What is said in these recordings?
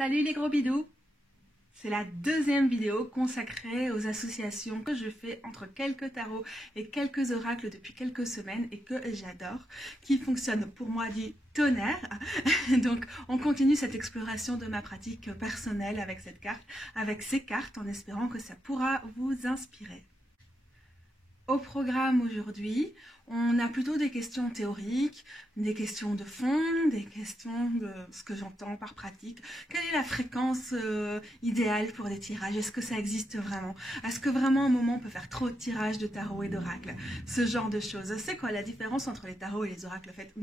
Salut les gros bidous! C'est la deuxième vidéo consacrée aux associations que je fais entre quelques tarots et quelques oracles depuis quelques semaines et que j'adore, qui fonctionnent pour moi du tonnerre. Donc on continue cette exploration de ma pratique personnelle avec ces cartes en espérant que ça pourra vous inspirer. Au programme aujourd'hui, on a plutôt des questions théoriques, des questions de fond, des questions de ce que j'entends par pratique. Quelle est la fréquence idéale pour des tirages? Est-ce que ça existe vraiment? Est-ce que vraiment un moment on peut faire trop de tirages de tarot et d'oracles? Ce genre de choses. C'est quoi la différence entre les tarots et les oracles? En fait,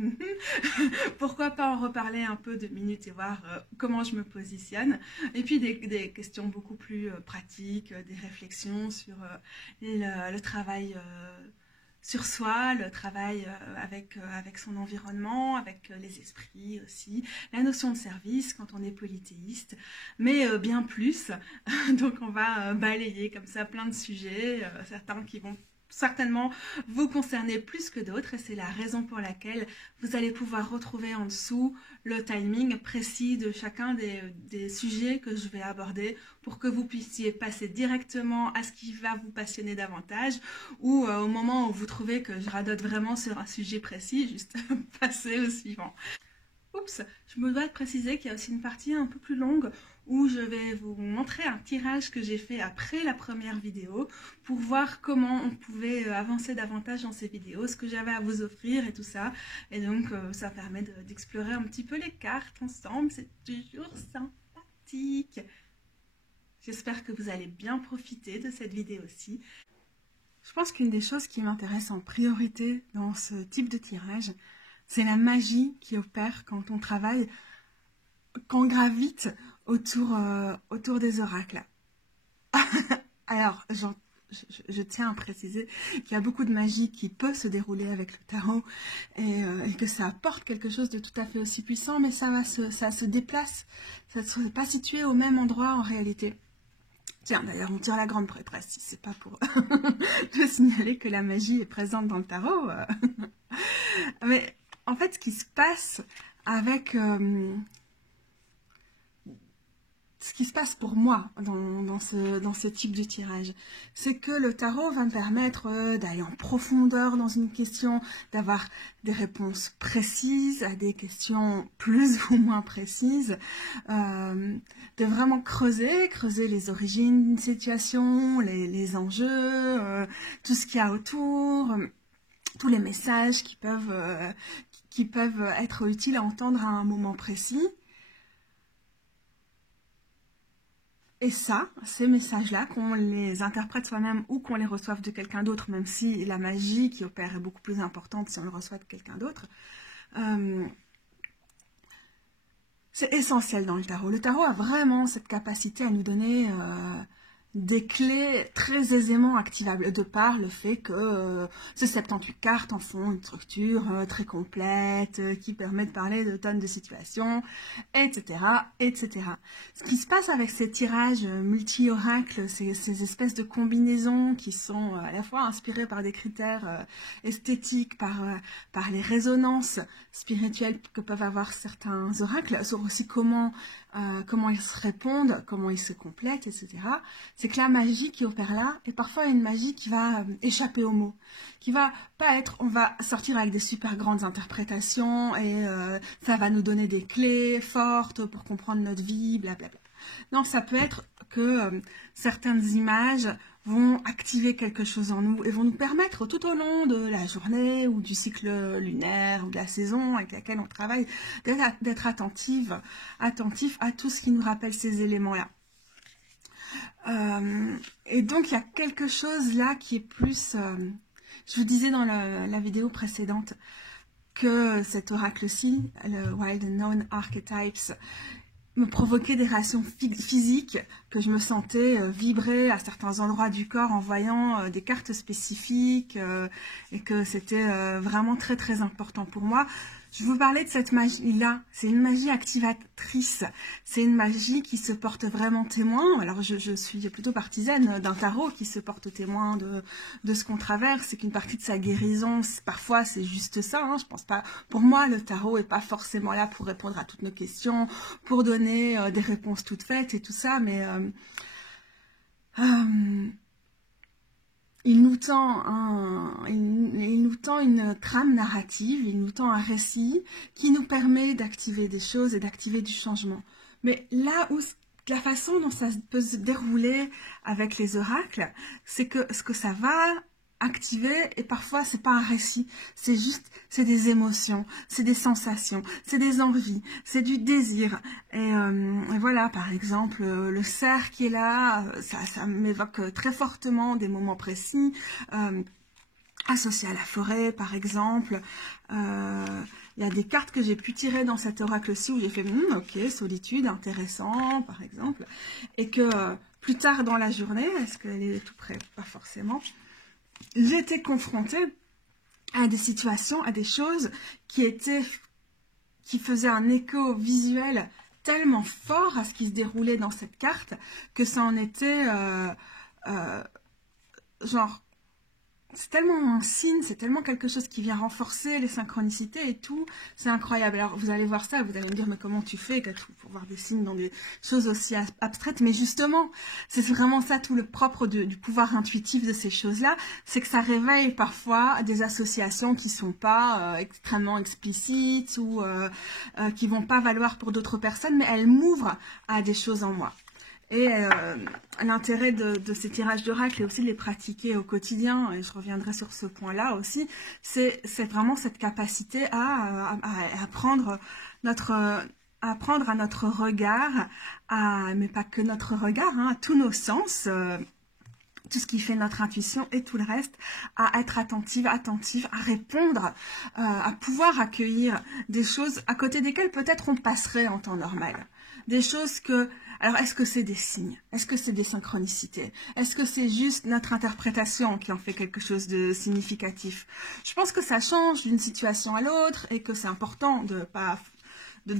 pourquoi pas en reparler un peu 2 minutes et voir comment je me positionne? Et puis des questions beaucoup plus pratiques, des réflexions sur le travail sur soi, le travail avec son environnement, avec les esprits aussi, la notion de service quand on est polythéiste, mais bien plus. Donc on va balayer comme ça plein de sujets, certains qui vont certainement vous concerner plus que d'autres, et c'est la raison pour laquelle vous allez pouvoir retrouver en dessous le timing précis de chacun des sujets que je vais aborder pour que vous puissiez passer directement à ce qui va vous passionner davantage, ou au moment où vous trouvez que je radote vraiment sur un sujet précis, juste passer au suivant. Oups, je me dois de préciser qu'il y a aussi une partie un peu plus longue où je vais vous montrer un tirage que j'ai fait après la première vidéo pour voir comment on pouvait avancer davantage dans ces vidéos, ce que j'avais à vous offrir et tout ça. Et donc ça permet d'explorer un petit peu les cartes ensemble, c'est toujours sympathique. J'espère que vous allez bien profiter de cette vidéo-ci. Je pense qu'une des choses qui m'intéresse en priorité dans ce type de tirage, c'est la magie qui opère quand on travaille, quand on gravite autour des oracles. Alors, je tiens à préciser qu'il y a beaucoup de magie qui peut se dérouler avec le tarot et que ça apporte quelque chose de tout à fait aussi puissant, mais ça se déplace, ça ne se pas situé au même endroit en réalité. Tiens, d'ailleurs, on tire la grande prêtresse, si c'est pas pour te signaler que la magie est présente dans le tarot. Mais en fait, ce qui se passe avec... ce qui se passe pour moi dans ce type de tirage, c'est que le tarot va me permettre d'aller en profondeur dans une question, d'avoir des réponses précises à des questions plus ou moins précises, de vraiment creuser les origines d'une situation, les enjeux, tout ce qu'il y a autour, tous les messages qui peuvent être utiles à entendre à un moment précis. Et ça, ces messages-là, qu'on les interprète soi-même ou qu'on les reçoive de quelqu'un d'autre, même si la magie qui opère est beaucoup plus importante si on le reçoit de quelqu'un d'autre, c'est essentiel dans le tarot. Le tarot a vraiment cette capacité à nous donner des clés très aisément activables, de par le fait que ces 78 cartes en font une structure très complète, qui permet de parler de tonnes de situations, etc., etc. Ce qui se passe avec ces tirages multi-oracles, ces espèces de combinaisons qui sont à la fois inspirées par des critères esthétiques, par les résonances spirituelles que peuvent avoir certains oracles, sur aussi comment ils se répondent, comment ils se complètent, etc. C'est que la magie qui opère là est parfois une magie qui va échapper aux mots, qui va pas être, on va sortir avec des super grandes interprétations et ça va nous donner des clés fortes pour comprendre notre vie, blablabla. Non, ça peut être que certaines images vont activer quelque chose en nous et vont nous permettre tout au long de la journée ou du cycle lunaire ou de la saison avec laquelle on travaille d'être attentif à tout ce qui nous rappelle ces éléments-là. Et donc il y a quelque chose là qui est plus... je vous disais dans la vidéo précédente que cet oracle-ci, le Wild Unknown Archetypes, me provoquait des réactions physiques, que je me sentais vibrer à certains endroits du corps en voyant des cartes spécifiques et que c'était vraiment très très important pour moi. Je vous parlais de cette magie-là. C'est une magie activatrice. C'est une magie qui se porte vraiment témoin. Alors, je suis plutôt partisane d'un tarot qui se porte témoin de ce qu'on traverse. C'est qu'une partie de sa guérison, parfois, c'est juste ça. Hein. Je pense pas. Pour moi, le tarot est pas forcément là pour répondre à toutes nos questions, pour donner des réponses toutes faites et tout ça, mais il nous tend une trame narrative, il nous tend un récit qui nous permet d'activer des choses et d'activer du changement. Mais là où la façon dont ça peut se dérouler avec les oracles, c'est que ce que ça va activer, et parfois c'est pas un récit, c'est des émotions, c'est des sensations, c'est des envies, c'est du désir. Et voilà, par exemple, le cerf qui est là, ça m'évoque très fortement des moments précis, associés à la forêt, par exemple. Il y a des cartes que j'ai pu tirer dans cet oracle-ci où j'ai fait ok, solitude, intéressant, par exemple. Et que plus tard dans la journée, est-ce qu'elle est tout près? Pas forcément. J'ai été confrontée à des situations, à des choses qui faisaient un écho visuel tellement fort à ce qui se déroulait dans cette carte que ça en était genre, c'est tellement un signe, c'est tellement quelque chose qui vient renforcer les synchronicités et tout, c'est incroyable. Alors vous allez voir ça, vous allez me dire mais comment tu fais pour voir des signes dans des choses aussi abstraites, mais justement, c'est vraiment ça tout le propre du pouvoir intuitif de ces choses-là, c'est que ça réveille parfois des associations qui sont pas extrêmement explicites ou qui vont pas valoir pour d'autres personnes, mais elles m'ouvrent à des choses en moi. Et l'intérêt de ces tirages d'oracle et aussi de les pratiquer au quotidien, et je reviendrai sur ce point-là aussi, c'est vraiment cette capacité à prendre à notre regard, mais pas que notre regard, hein, à tous nos sens, tout ce qui fait notre intuition et tout le reste, à être attentive, à répondre, à pouvoir accueillir des choses à côté desquelles peut-être on passerait en temps normal. Des choses que... Alors, est-ce que c'est des signes? Est-ce que c'est des synchronicités? Est-ce que c'est juste notre interprétation qui en fait quelque chose de significatif? Je pense que ça change d'une situation à l'autre et que c'est important de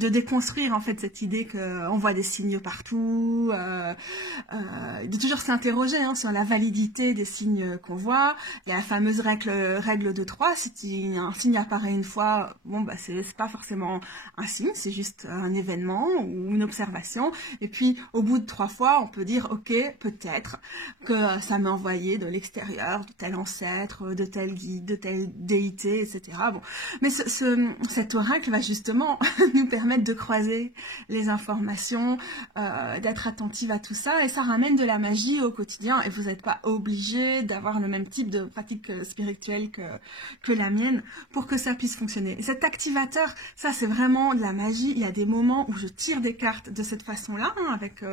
déconstruire en fait cette idée qu'on voit des signes partout, de toujours s'interroger sur la validité des signes qu'on voit. Il y a la fameuse règle de 3, si un signe apparaît une fois, bon bah c'est pas forcément un signe, c'est juste un événement ou une observation. Et puis au bout de 3 fois, on peut dire ok, peut-être que ça m'a envoyé de l'extérieur, de tel ancêtre, de tel guide, de telle déité, etc. Bon, mais cet oracle va justement nous permettre de croiser les informations, d'être attentive à tout ça, et ça ramène de la magie au quotidien, et vous n'êtes pas obligé d'avoir le même type de pratique spirituelle que la mienne pour que ça puisse fonctionner. Et cet activateur, ça c'est vraiment de la magie. Il y a des moments où je tire des cartes de cette façon-là, hein, avec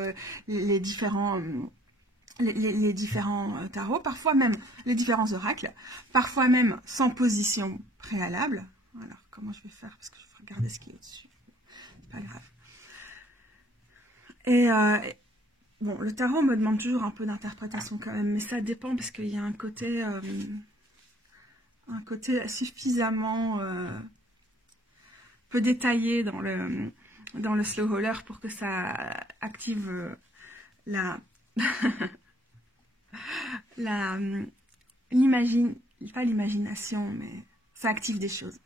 les différents tarots, parfois même les différents oracles, parfois même sans position préalable. Alors comment je vais faire, parce que je vais regarder ce qui est au-dessus. Pas grave. Et bon, le tarot me demande toujours un peu d'interprétation quand même, mais ça dépend parce qu'il y a un côté suffisamment peu détaillé dans le slow roller pour que ça active pas l'imagination, mais ça active des choses.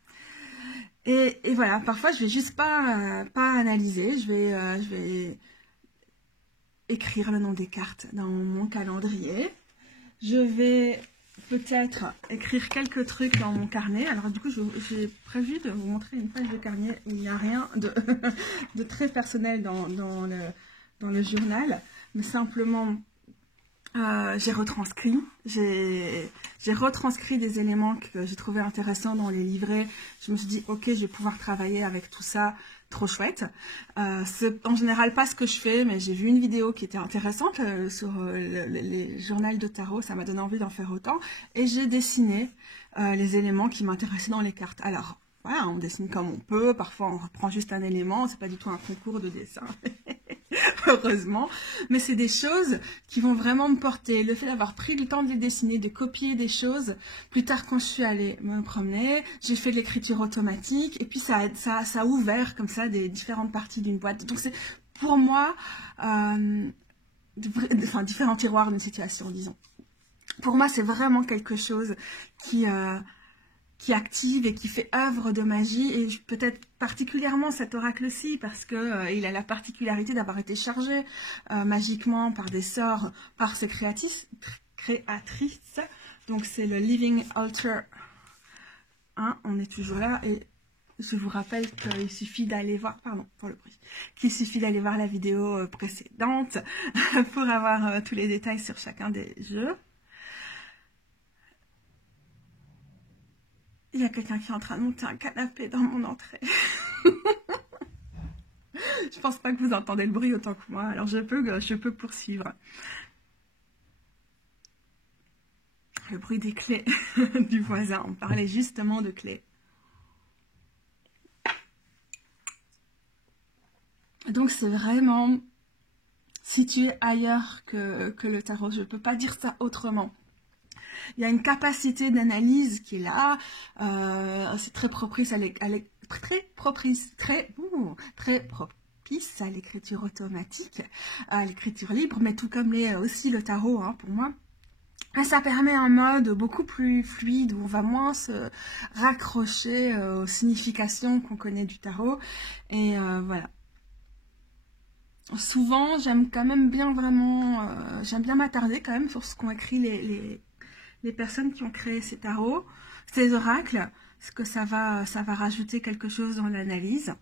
Et voilà, parfois je vais juste pas analyser, je vais écrire le nom des cartes dans mon calendrier. Je vais peut-être écrire quelques trucs dans mon carnet. Alors du coup, j'ai prévu de vous montrer une page de carnet où il n'y a rien de très personnel dans le journal, mais simplement j'ai retranscrit des éléments que j'ai trouvé intéressants dans les livrets. Je me suis dit ok, je vais pouvoir travailler avec tout ça, trop chouette. C'est en général pas ce que je fais, mais j'ai vu une vidéo qui était intéressante sur les journaux de tarot, ça m'a donné envie d'en faire autant, et j'ai dessiné les éléments qui m'intéressaient dans les cartes. Alors voilà, on dessine comme on peut, parfois on reprend juste un élément, c'est pas du tout un concours de dessin. heureusement, mais c'est des choses qui vont vraiment me porter. Le fait d'avoir pris le temps de les dessiner, de copier des choses, plus tard quand je suis allée me promener, j'ai fait de l'écriture automatique, et puis ça a ouvert comme ça des différentes parties d'une boîte. Donc c'est pour moi, différents tiroirs d'une situation, disons. Pour moi, c'est vraiment quelque chose qui active et qui fait œuvre de magie, et peut-être particulièrement cet oracle-ci, parce que il a la particularité d'avoir été chargé magiquement par des sorts, par ses créatrices. Donc c'est le Living Altar 1, on est toujours là, et je vous rappelle qu'il suffit d'aller voir, pardon pour le bruit, qu'il suffit d'aller voir la vidéo précédente pour avoir tous les détails sur chacun des jeux. Il y a quelqu'un qui est en train de monter un canapé dans mon entrée. Je pense pas que vous entendez le bruit autant que moi, alors je peux poursuivre. Le bruit des clés du voisin, on parlait justement de clés. Donc c'est vraiment situé ailleurs que le tarot, je ne peux pas dire ça autrement. Il y a une capacité d'analyse qui est là, c'est très propice très propice à l'écriture automatique, à l'écriture libre, mais tout comme l'est aussi le tarot, hein, pour moi. Et ça permet un mode beaucoup plus fluide, où on va moins se raccrocher aux significations qu'on connaît du tarot, et voilà. Souvent, j'aime quand même bien j'aime bien m'attarder quand même sur ce qu'ont écrit les personnes qui ont créé ces tarots, ces oracles, parce que ça va rajouter quelque chose dans l'analyse.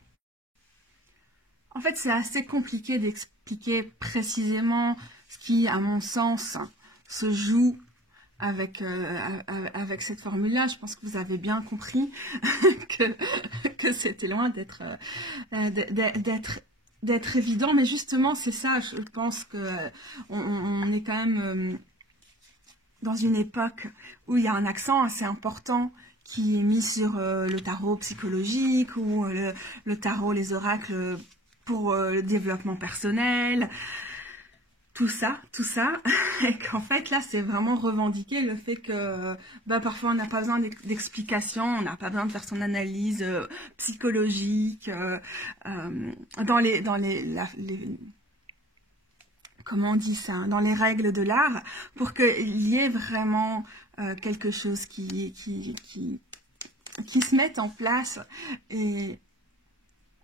En fait, c'est assez compliqué d'expliquer précisément ce qui, à mon sens, se joue avec cette formule-là. Je pense que vous avez bien compris que c'était loin d'être évident, mais justement, c'est ça. Je pense que on est quand même dans une époque où il y a un accent assez important qui est mis sur le tarot psychologique ou le tarot, les oracles pour le développement personnel, tout ça, et qu'en fait là c'est vraiment revendiqué le fait que parfois on n'a pas besoin d'explications, on n'a pas besoin de faire son analyse psychologique comment on dit ça, dans les règles de l'art, pour qu'il y ait vraiment quelque chose qui se mette en place. Et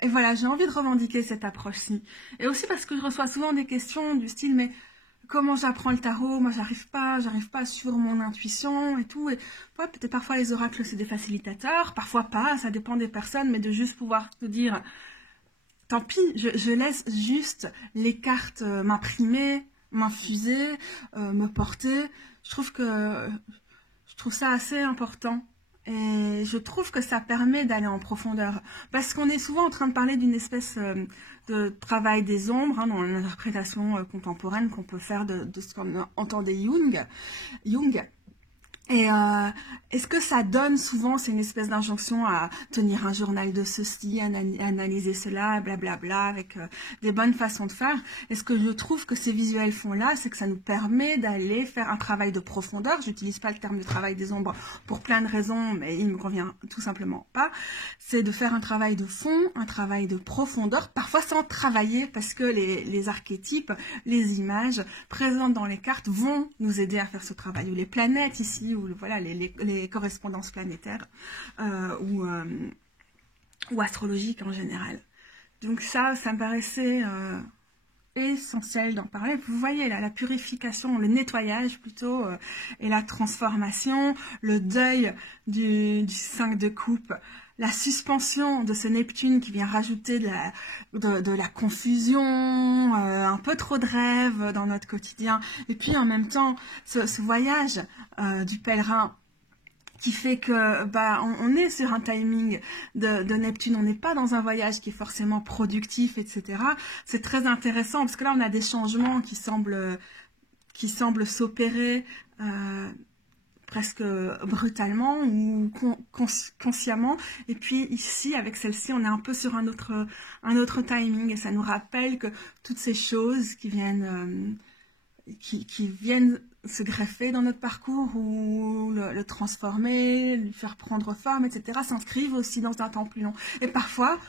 voilà, j'ai envie de revendiquer cette approche-ci. Et aussi parce que je reçois souvent des questions du style, mais comment j'apprends le tarot? Moi, j'arrive pas à suivre mon intuition et tout. Et ouais, peut-être parfois les oracles, c'est des facilitateurs, parfois pas, ça dépend des personnes, mais de juste pouvoir te dire... Tant pis, je laisse juste les cartes m'imprimer, m'infuser, me porter. Je trouve ça assez important. Et je trouve que ça permet d'aller en profondeur. Parce qu'on est souvent en train de parler d'une espèce de travail des ombres, hein, dans l'interprétation contemporaine qu'on peut faire de ce qu'on entendait Jung. Et est-ce que ça donne souvent, c'est une espèce d'injonction à tenir un journal de ceci, analyser cela, blablabla, avec des bonnes façons de faire. Et ce que je trouve que ces visuels font là, c'est que ça nous permet d'aller faire un travail de profondeur. J'utilise pas le terme de travail des ombres pour plein de raisons, mais il me convient tout simplement pas. C'est de faire un travail de fond, un travail de profondeur, parfois sans travailler, parce que les archétypes, les images présentes dans les cartes vont nous aider à faire ce travail. Ou les planètes ici, ou voilà les correspondances planétaires ou astrologiques en général. Donc ça me paraissait essentiel d'en parler. Vous voyez là, la purification, le nettoyage plutôt, et la transformation, le deuil du 5 de coupe, la suspension de ce Neptune qui vient rajouter de la confusion, un peu trop de rêves dans notre quotidien, et puis en même temps ce voyage du pèlerin qui fait que on est sur un timing de Neptune, on n'est pas dans un voyage qui est forcément productif, etc. C'est très intéressant parce que là on a des changements qui semblent s'opérer presque brutalement ou consciemment. Et puis ici, avec celle-ci, on est un peu sur un autre timing et ça nous rappelle que toutes ces choses qui viennent se greffer dans notre parcours ou le transformer, lui faire prendre forme, etc., s'inscrivent aussi dans un temps plus long. Et parfois,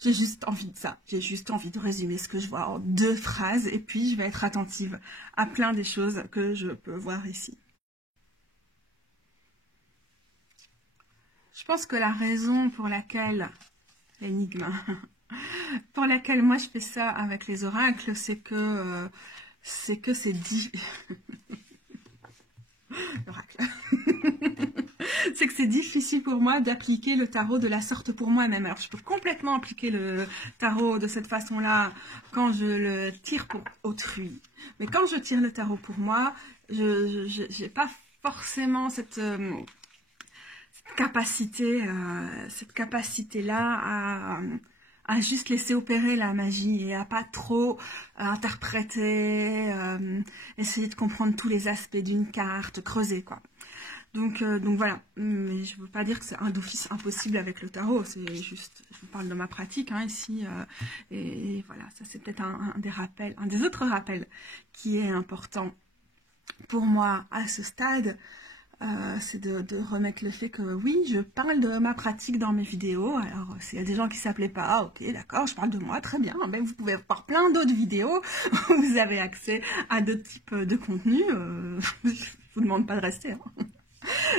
j'ai juste envie de ça. J'ai juste envie de résumer ce que je vois en 2 phrases et puis je vais être attentive à plein des choses que je peux voir ici. Je pense que la raison pour laquelle, l'énigme, pour laquelle moi je fais ça avec les oracles, c'est que c'est l'oracle. C'est que c'est difficile pour moi d'appliquer le tarot de la sorte pour moi-même. Alors, je peux complètement appliquer le tarot de cette façon-là quand je le tire pour autrui. Mais quand je tire le tarot pour moi, je n'ai pas forcément cette capacité-là à juste laisser opérer la magie et à pas trop interpréter, essayer de comprendre tous les aspects d'une carte, creuser, quoi. Donc voilà, mais je ne veux pas dire que c'est un d'office impossible avec le tarot, c'est juste, je vous parle de ma pratique ici, et voilà, ça c'est peut-être un des autres rappels qui est important pour moi à ce stade, c'est de remettre le fait que oui, je parle de ma pratique dans mes vidéos. Alors s'il y a des gens qui s'appelaient pas, ok, d'accord, je parle de moi, très bien, ben, vous pouvez voir plein d'autres vidéos où vous avez accès à d'autres types de contenus, je vous demande pas de rester, hein.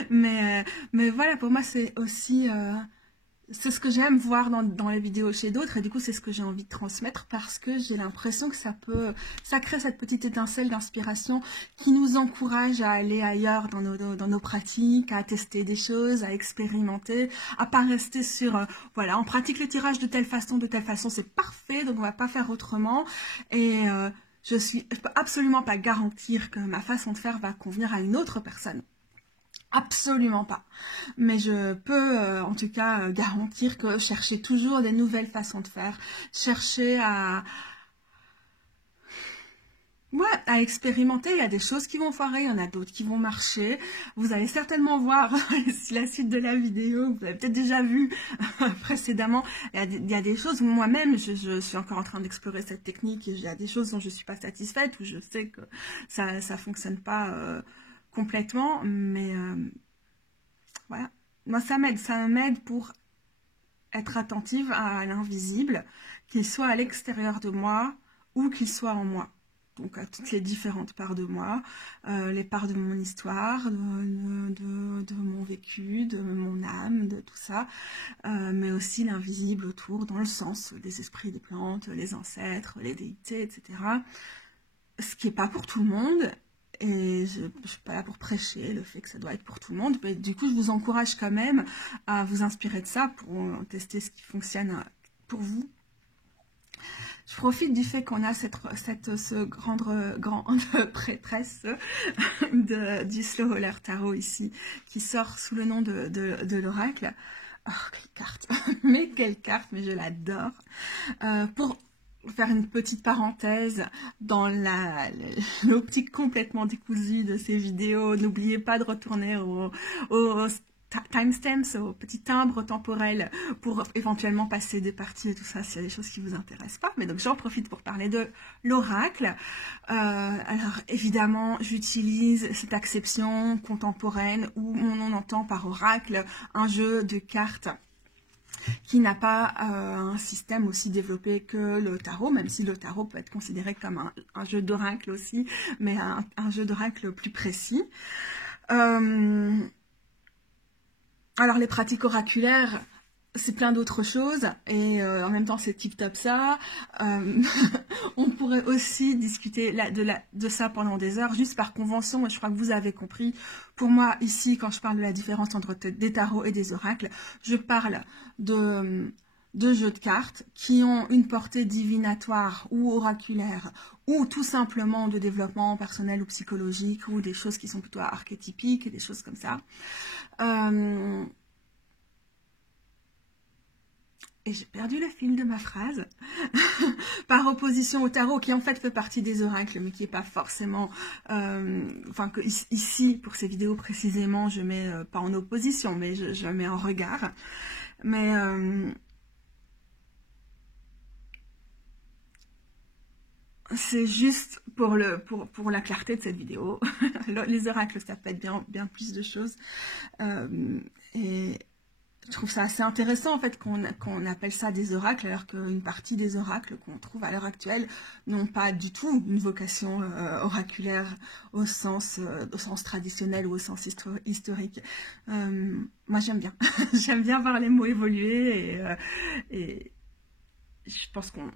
Mais voilà, pour moi, c'est aussi... c'est ce que j'aime voir dans les vidéos chez d'autres. Et du coup, c'est ce que j'ai envie de transmettre parce que j'ai l'impression que ça crée cette petite étincelle d'inspiration qui nous encourage à aller ailleurs dans nos pratiques, à tester des choses, à expérimenter, à pas rester sur... voilà, on pratique le tirage de telle façon, c'est parfait, donc on va pas faire autrement. Et... je peux absolument pas garantir que ma façon de faire va convenir à une autre personne. Absolument pas. Mais je peux en tout cas garantir que chercher toujours des nouvelles façons de faire, chercher à expérimenter. Il y a des choses qui vont foirer, il y en a d'autres qui vont marcher. Vous allez certainement voir la suite de la vidéo, vous avez peut-être déjà vu précédemment, il y a des choses où moi-même, je suis encore en train d'explorer cette technique et il y a des choses dont je ne suis pas satisfaite, où je sais que ça fonctionne pas complètement, mais voilà, moi ça m'aide pour être attentive à l'invisible, qu'il soit à l'extérieur de moi ou qu'il soit en moi. Donc à toutes les différentes parts de moi, les parts de mon histoire, de mon vécu, de mon âme, de tout ça, mais aussi l'invisible autour, dans le sens des esprits des plantes, les ancêtres, les déités, etc. Ce qui n'est pas pour tout le monde. Et je ne suis pas là pour prêcher le fait que ça doit être pour tout le monde. Mais du coup, je vous encourage quand même à vous inspirer de ça pour tester ce qui fonctionne pour vous. Je profite du fait qu'on a cette grande prêtresse du Slow Roller Tarot ici, qui sort sous le nom de l'oracle. Oh, quelle carte! Mais quelle carte! Mais je l'adore! Pour faire une petite parenthèse dans l'optique complètement décousue de ces vidéos, n'oubliez pas de retourner au timestamps, au petit timbre temporel pour éventuellement passer des parties et tout ça s'il y a des choses qui vous intéressent pas. Mais donc j'en profite pour parler de l'oracle. Alors évidemment j'utilise cette acception contemporaine où on entend par oracle un jeu de cartes qui n'a pas un système aussi développé que le tarot, même si le tarot peut être considéré comme un jeu d'oracle aussi, mais un jeu d'oracle plus précis. Alors les pratiques oraculaires, c'est plein d'autres choses, et en même temps c'est tip-top ça. On pourrait aussi discuter de ça pendant des heures, juste par convention, et je crois que vous avez compris. Pour moi, ici, quand je parle de la différence entre des tarots et des oracles, je parle de jeux de cartes qui ont une portée divinatoire ou oraculaire, ou tout simplement de développement personnel ou psychologique, ou des choses qui sont plutôt archétypiques, des choses comme ça. et j'ai perdu le fil de ma phrase, par opposition au tarot, qui en fait fait partie des oracles, mais qui n'est pas forcément, enfin que ici, pour ces vidéos précisément, je mets pas en opposition, mais je mets en regard. Mais c'est juste pour la clarté de cette vidéo. Les oracles, ça peut être bien plus de choses. Et je trouve ça assez intéressant en fait qu'on appelle ça des oracles, alors qu'une partie des oracles qu'on trouve à l'heure actuelle n'ont pas du tout une vocation oraculaire au sens traditionnel ou au sens historique. Moi j'aime bien, j'aime bien voir les mots évoluer et je pense qu'on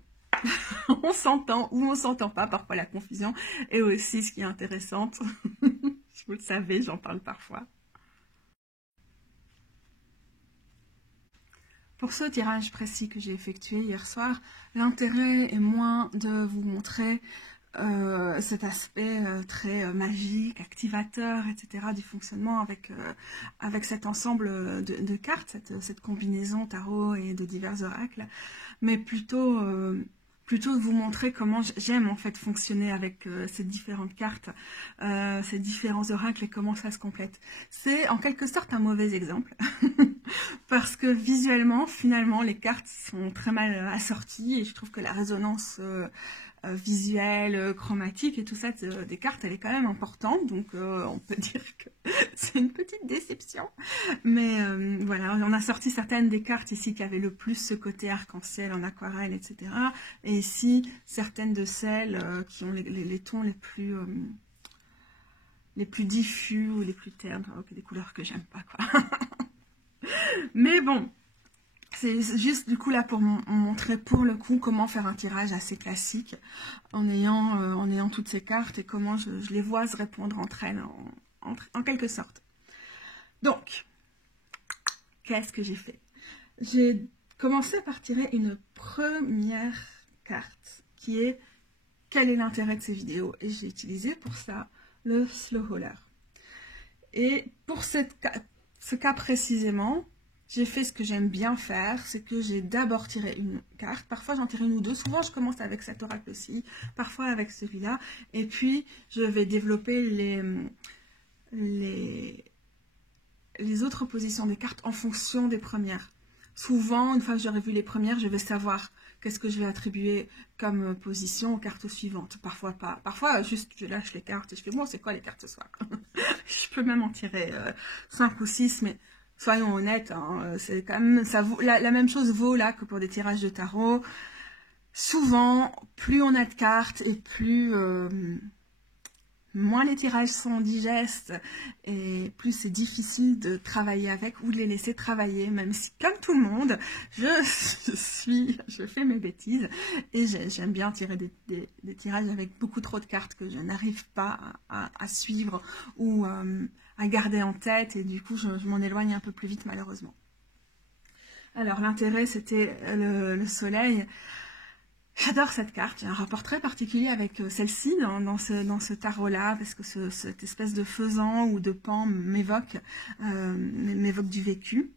on s'entend ou on s'entend pas, parfois la confusion est aussi ce qui est intéressante. Vous le savez, j'en parle parfois. Pour ce tirage précis que j'ai effectué hier soir, l'intérêt est moins de vous montrer cet aspect très magique, activateur, etc. du fonctionnement avec cet ensemble de cartes, cette combinaison tarot et de divers oracles, mais plutôt de vous montrer comment j'aime en fait fonctionner avec ces différentes cartes, ces différents oracles et comment ça se complète. C'est en quelque sorte un mauvais exemple, parce que visuellement, finalement, les cartes sont très mal assorties et je trouve que la résonance visuelle, chromatique et tout ça des cartes, elle est quand même importante, donc on peut dire que c'est une petite déception, mais voilà, on a sorti certaines des cartes ici qui avaient le plus ce côté arc-en-ciel en aquarelle, etc. Et ici, certaines de celles qui ont les tons les plus diffus ou les plus ternes, des couleurs que j'aime pas, quoi. Mais bon, c'est juste du coup là pour montrer pour le coup comment faire un tirage assez classique en ayant toutes ces cartes et comment je les vois se répondre entre elles en quelque sorte. Donc, qu'est-ce que j'ai fait? J'ai commencé par tirer une première carte qui est quel est l'intérêt de ces vidéos, et j'ai utilisé pour ça le Slow Roller. Et pour ce cas précisément, j'ai fait ce que j'aime bien faire, c'est que j'ai d'abord tiré une carte, parfois j'en tire une ou deux, souvent je commence avec cet oracle-ci, parfois avec celui-là, et puis je vais développer les autres positions des cartes en fonction des premières. Souvent, une fois que j'aurai vu les premières, je vais savoir qu'est-ce que je vais attribuer comme position aux cartes suivantes. Parfois pas. Parfois, juste, je lâche les cartes et je fais, bon, c'est quoi les cartes ce soir? Je peux même en tirer 5 ou 6, mais soyons honnêtes, hein, c'est quand même, ça vaut, la même chose vaut là que pour des tirages de tarot. Souvent, plus on a de cartes et plus... moins les tirages sont digestes et plus c'est difficile de travailler avec ou de les laisser travailler, même si comme tout le monde, je fais mes bêtises et j'aime bien tirer des tirages avec beaucoup trop de cartes que je n'arrive pas à suivre ou à garder en tête et du coup je m'en éloigne un peu plus vite malheureusement. Alors l'intérêt c'était le soleil. J'adore cette carte, j'ai un rapport très particulier avec celle-ci dans ce tarot-là, parce que cette espèce de faisan ou de pan m'évoque du vécu.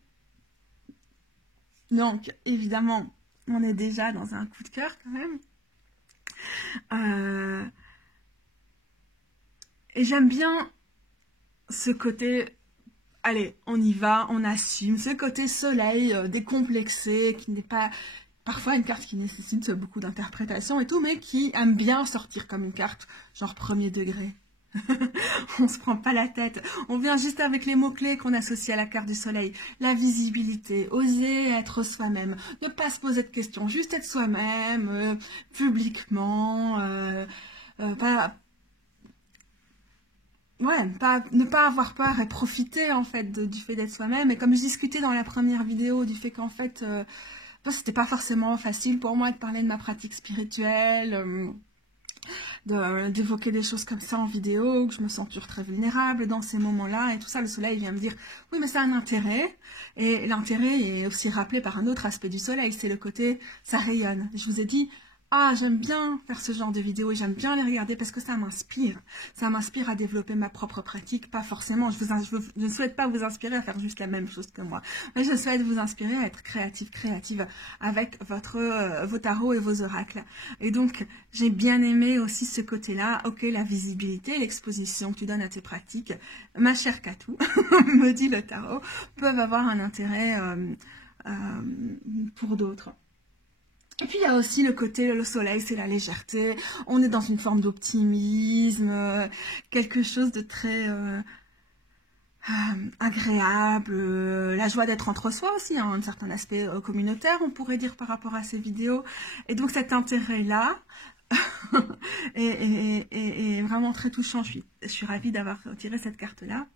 Donc, évidemment, on est déjà dans un coup de cœur quand même. Et j'aime bien ce côté... Allez, on y va, on assume, ce côté soleil décomplexé, qui n'est pas... Parfois une carte qui nécessite beaucoup d'interprétation et tout, mais qui aime bien sortir comme une carte, genre premier degré. On se prend pas la tête. On vient juste avec les mots-clés qu'on associe à la carte du soleil. La visibilité, oser être soi-même, ne pas se poser de questions, juste être soi-même, publiquement, ne pas avoir peur et profiter en fait du fait d'être soi-même. Et comme je discutais dans la première vidéo du fait qu'en fait... c'était pas forcément facile pour moi de parler de ma pratique spirituelle, d'évoquer des choses comme ça en vidéo, que je me sens toujours très vulnérable dans ces moments-là, et tout ça, le soleil vient me dire, oui, mais ça a un intérêt, et l'intérêt est aussi rappelé par un autre aspect du soleil, c'est le côté, ça rayonne. Je vous ai dit, ah, j'aime bien faire ce genre de vidéos et j'aime bien les regarder parce que ça m'inspire. Ça m'inspire à développer ma propre pratique. Pas forcément, je ne souhaite pas vous inspirer à faire juste la même chose que moi. Mais je souhaite vous inspirer à être créative avec vos tarots et vos oracles. Et donc, j'ai bien aimé aussi ce côté-là. Ok, la visibilité, l'exposition que tu donnes à tes pratiques, ma chère Katou, me dit le tarot, peuvent avoir un intérêt pour d'autres. Et puis il y a aussi le côté, le soleil, c'est la légèreté, on est dans une forme d'optimisme, quelque chose de très agréable, la joie d'être entre soi aussi, hein, un certain aspect communautaire, on pourrait dire par rapport à ces vidéos. Et donc cet intérêt-là est vraiment très touchant. Je suis ravie d'avoir tiré cette carte-là.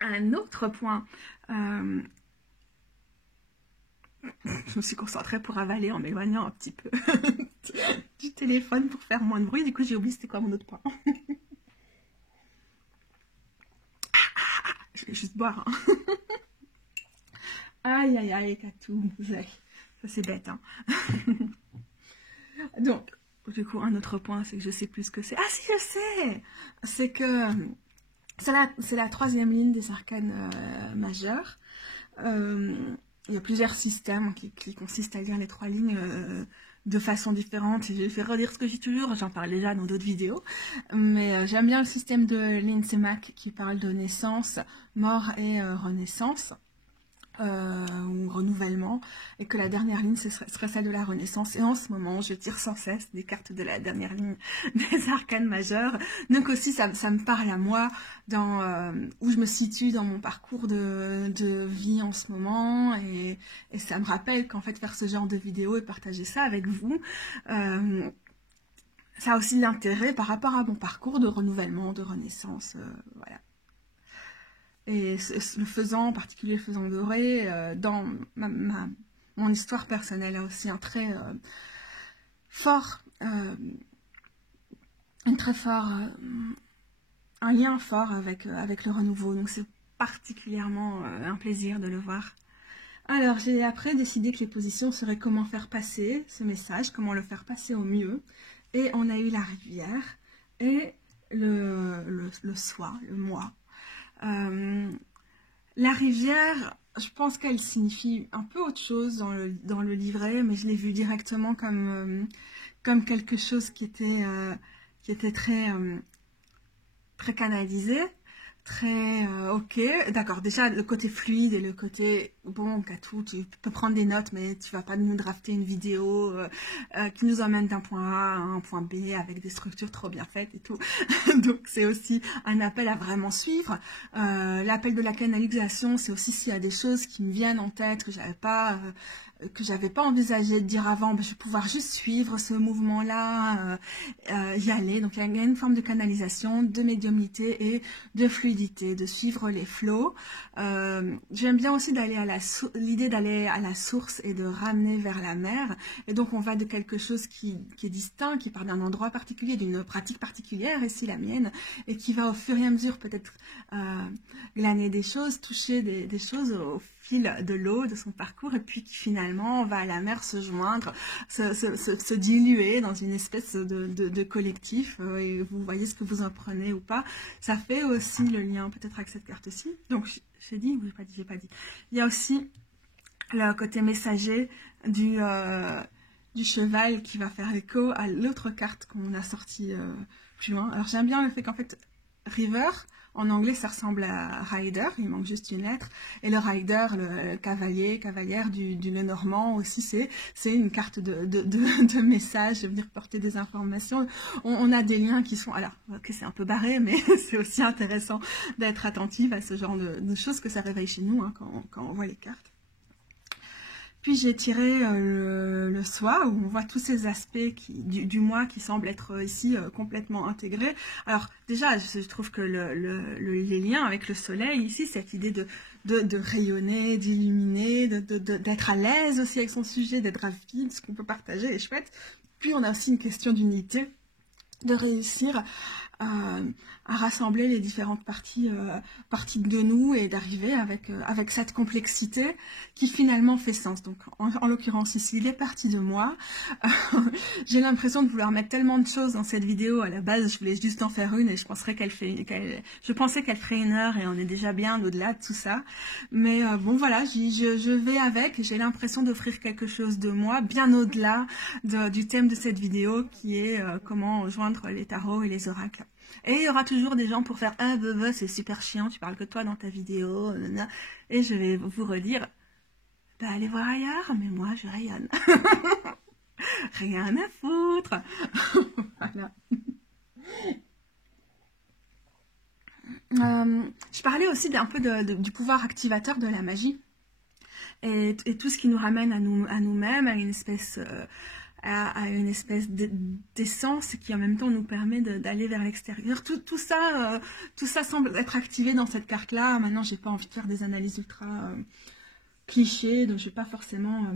Un autre point... je me suis concentrée pour avaler en m'éloignant un petit peu du téléphone pour faire moins de bruit. Du coup, j'ai oublié c'était quoi mon autre point. Je vais juste boire. Hein. Aïe, aïe, aïe, Katou. Ça, c'est bête. Hein. Donc, du coup, un autre point, c'est que je sais plus ce que c'est. Ah, si, je sais. C'est que c'est la troisième ligne des arcanes majeures. Il y a plusieurs systèmes qui consistent à lire les trois lignes de façon différente. Je vais faire redire ce que j'ai toujours, j'en parle déjà dans d'autres vidéos. Mais j'aime bien le système de Lindsay Mack qui parle de naissance, mort et renaissance. Ou renouvellement, et que la dernière ligne ce serait celle de la renaissance. Et en ce moment je tire sans cesse des cartes de la dernière ligne des arcanes majeures, donc aussi ça me parle à moi dans où je me situe dans mon parcours de vie en ce moment, et ça me rappelle qu'en fait faire ce genre de vidéo et partager ça avec vous, ça a aussi de l'intérêt par rapport à mon parcours de renouvellement, de renaissance, voilà. Et le faisant, en particulier le faisant doré, dans mon histoire personnelle a aussi un très fort, un lien fort avec le renouveau. Donc c'est particulièrement un plaisir de le voir. Alors j'ai après décidé que les positions seraient comment faire passer ce message, comment le faire passer au mieux. Et on a eu la rivière et le soi, le moi. La rivière, je pense qu'elle signifie un peu autre chose dans le livret, mais je l'ai vu directement comme quelque chose qui était très canalisé, très ok, d'accord, déjà le côté fluide et le côté, bon, Katou, tu peux prendre des notes, mais tu vas pas nous drafter une vidéo qui nous emmène d'un point A à un point B avec des structures trop bien faites et tout. Donc c'est aussi un appel à vraiment suivre. L'appel de la canalisation, c'est aussi s'il y a des choses qui me viennent en tête que j'avais pas envisagé de dire avant, ben, je vais pouvoir juste suivre ce mouvement-là, y aller. Donc il y a une forme de canalisation, de médiumnité et de fluidité, de suivre les flots. J'aime bien aussi l'idée d'aller à la source et de ramener vers la mer. Et donc on va de quelque chose qui est distinct, qui part d'un endroit particulier, d'une pratique particulière, ici la mienne, et qui va au fur et à mesure peut-être glaner des choses, toucher des choses au fil de l'eau, de son parcours, et puis qui finalement va à la mer se joindre, se diluer dans une espèce de collectif, et vous voyez ce que vous en prenez ou pas. Ça fait aussi le lien peut-être avec cette carte-ci. Donc j'ai dit ou j'ai pas dit. Il y a aussi le côté messager du cheval qui va faire écho à l'autre carte qu'on a sortie plus loin. Alors j'aime bien le fait qu'en fait River, en anglais, ça ressemble à Rider, il manque juste une lettre. Et le Rider, le cavalière du Lenormand aussi, c'est une carte de message, de venir porter des informations. On a des liens qui sont... Alors, ok, c'est un peu barré, mais c'est aussi intéressant d'être attentive à ce genre de choses que ça réveille chez nous, hein, quand on voit les cartes. Puis j'ai tiré le soi, où on voit tous ces aspects du moi qui semblent être ici complètement intégrés. Alors déjà, je trouve que les liens avec le soleil ici, cette idée de rayonner, d'illuminer, d'être à l'aise aussi avec son sujet, d'être rapide, ce qu'on peut partager est chouette. Puis on a aussi une question d'unité. de réussir à rassembler les différentes parties de nous et d'arriver avec cette complexité qui finalement fait sens. Donc en l'occurrence ici, il est parti de moi. J'ai l'impression de vouloir mettre tellement de choses dans cette vidéo. À la base, je voulais juste en faire une et je pensais qu'elle ferait 1 heure et on est déjà bien au-delà de tout ça. Mais bon voilà, je vais avec. J'ai l'impression d'offrir quelque chose de moi bien au-delà du thème de cette vidéo qui est comment joindre les tarots et les oracles. Et il y aura toujours des gens pour faire « Ah, c'est super chiant, tu parles que toi dans ta vidéo. » Et je vais vous redire « Bah, allez voir ailleurs, mais moi, je rayonne. » Rien à foutre. Voilà. Je parlais aussi un peu du pouvoir activateur de la magie. Et tout ce qui nous ramène à nous-mêmes, à une espèce... à une espèce d'essence qui en même temps nous permet d'aller vers l'extérieur. Tout ça semble être activé dans cette carte-là. Maintenant, j'ai pas envie de faire des analyses ultra clichés, donc je vais pas forcément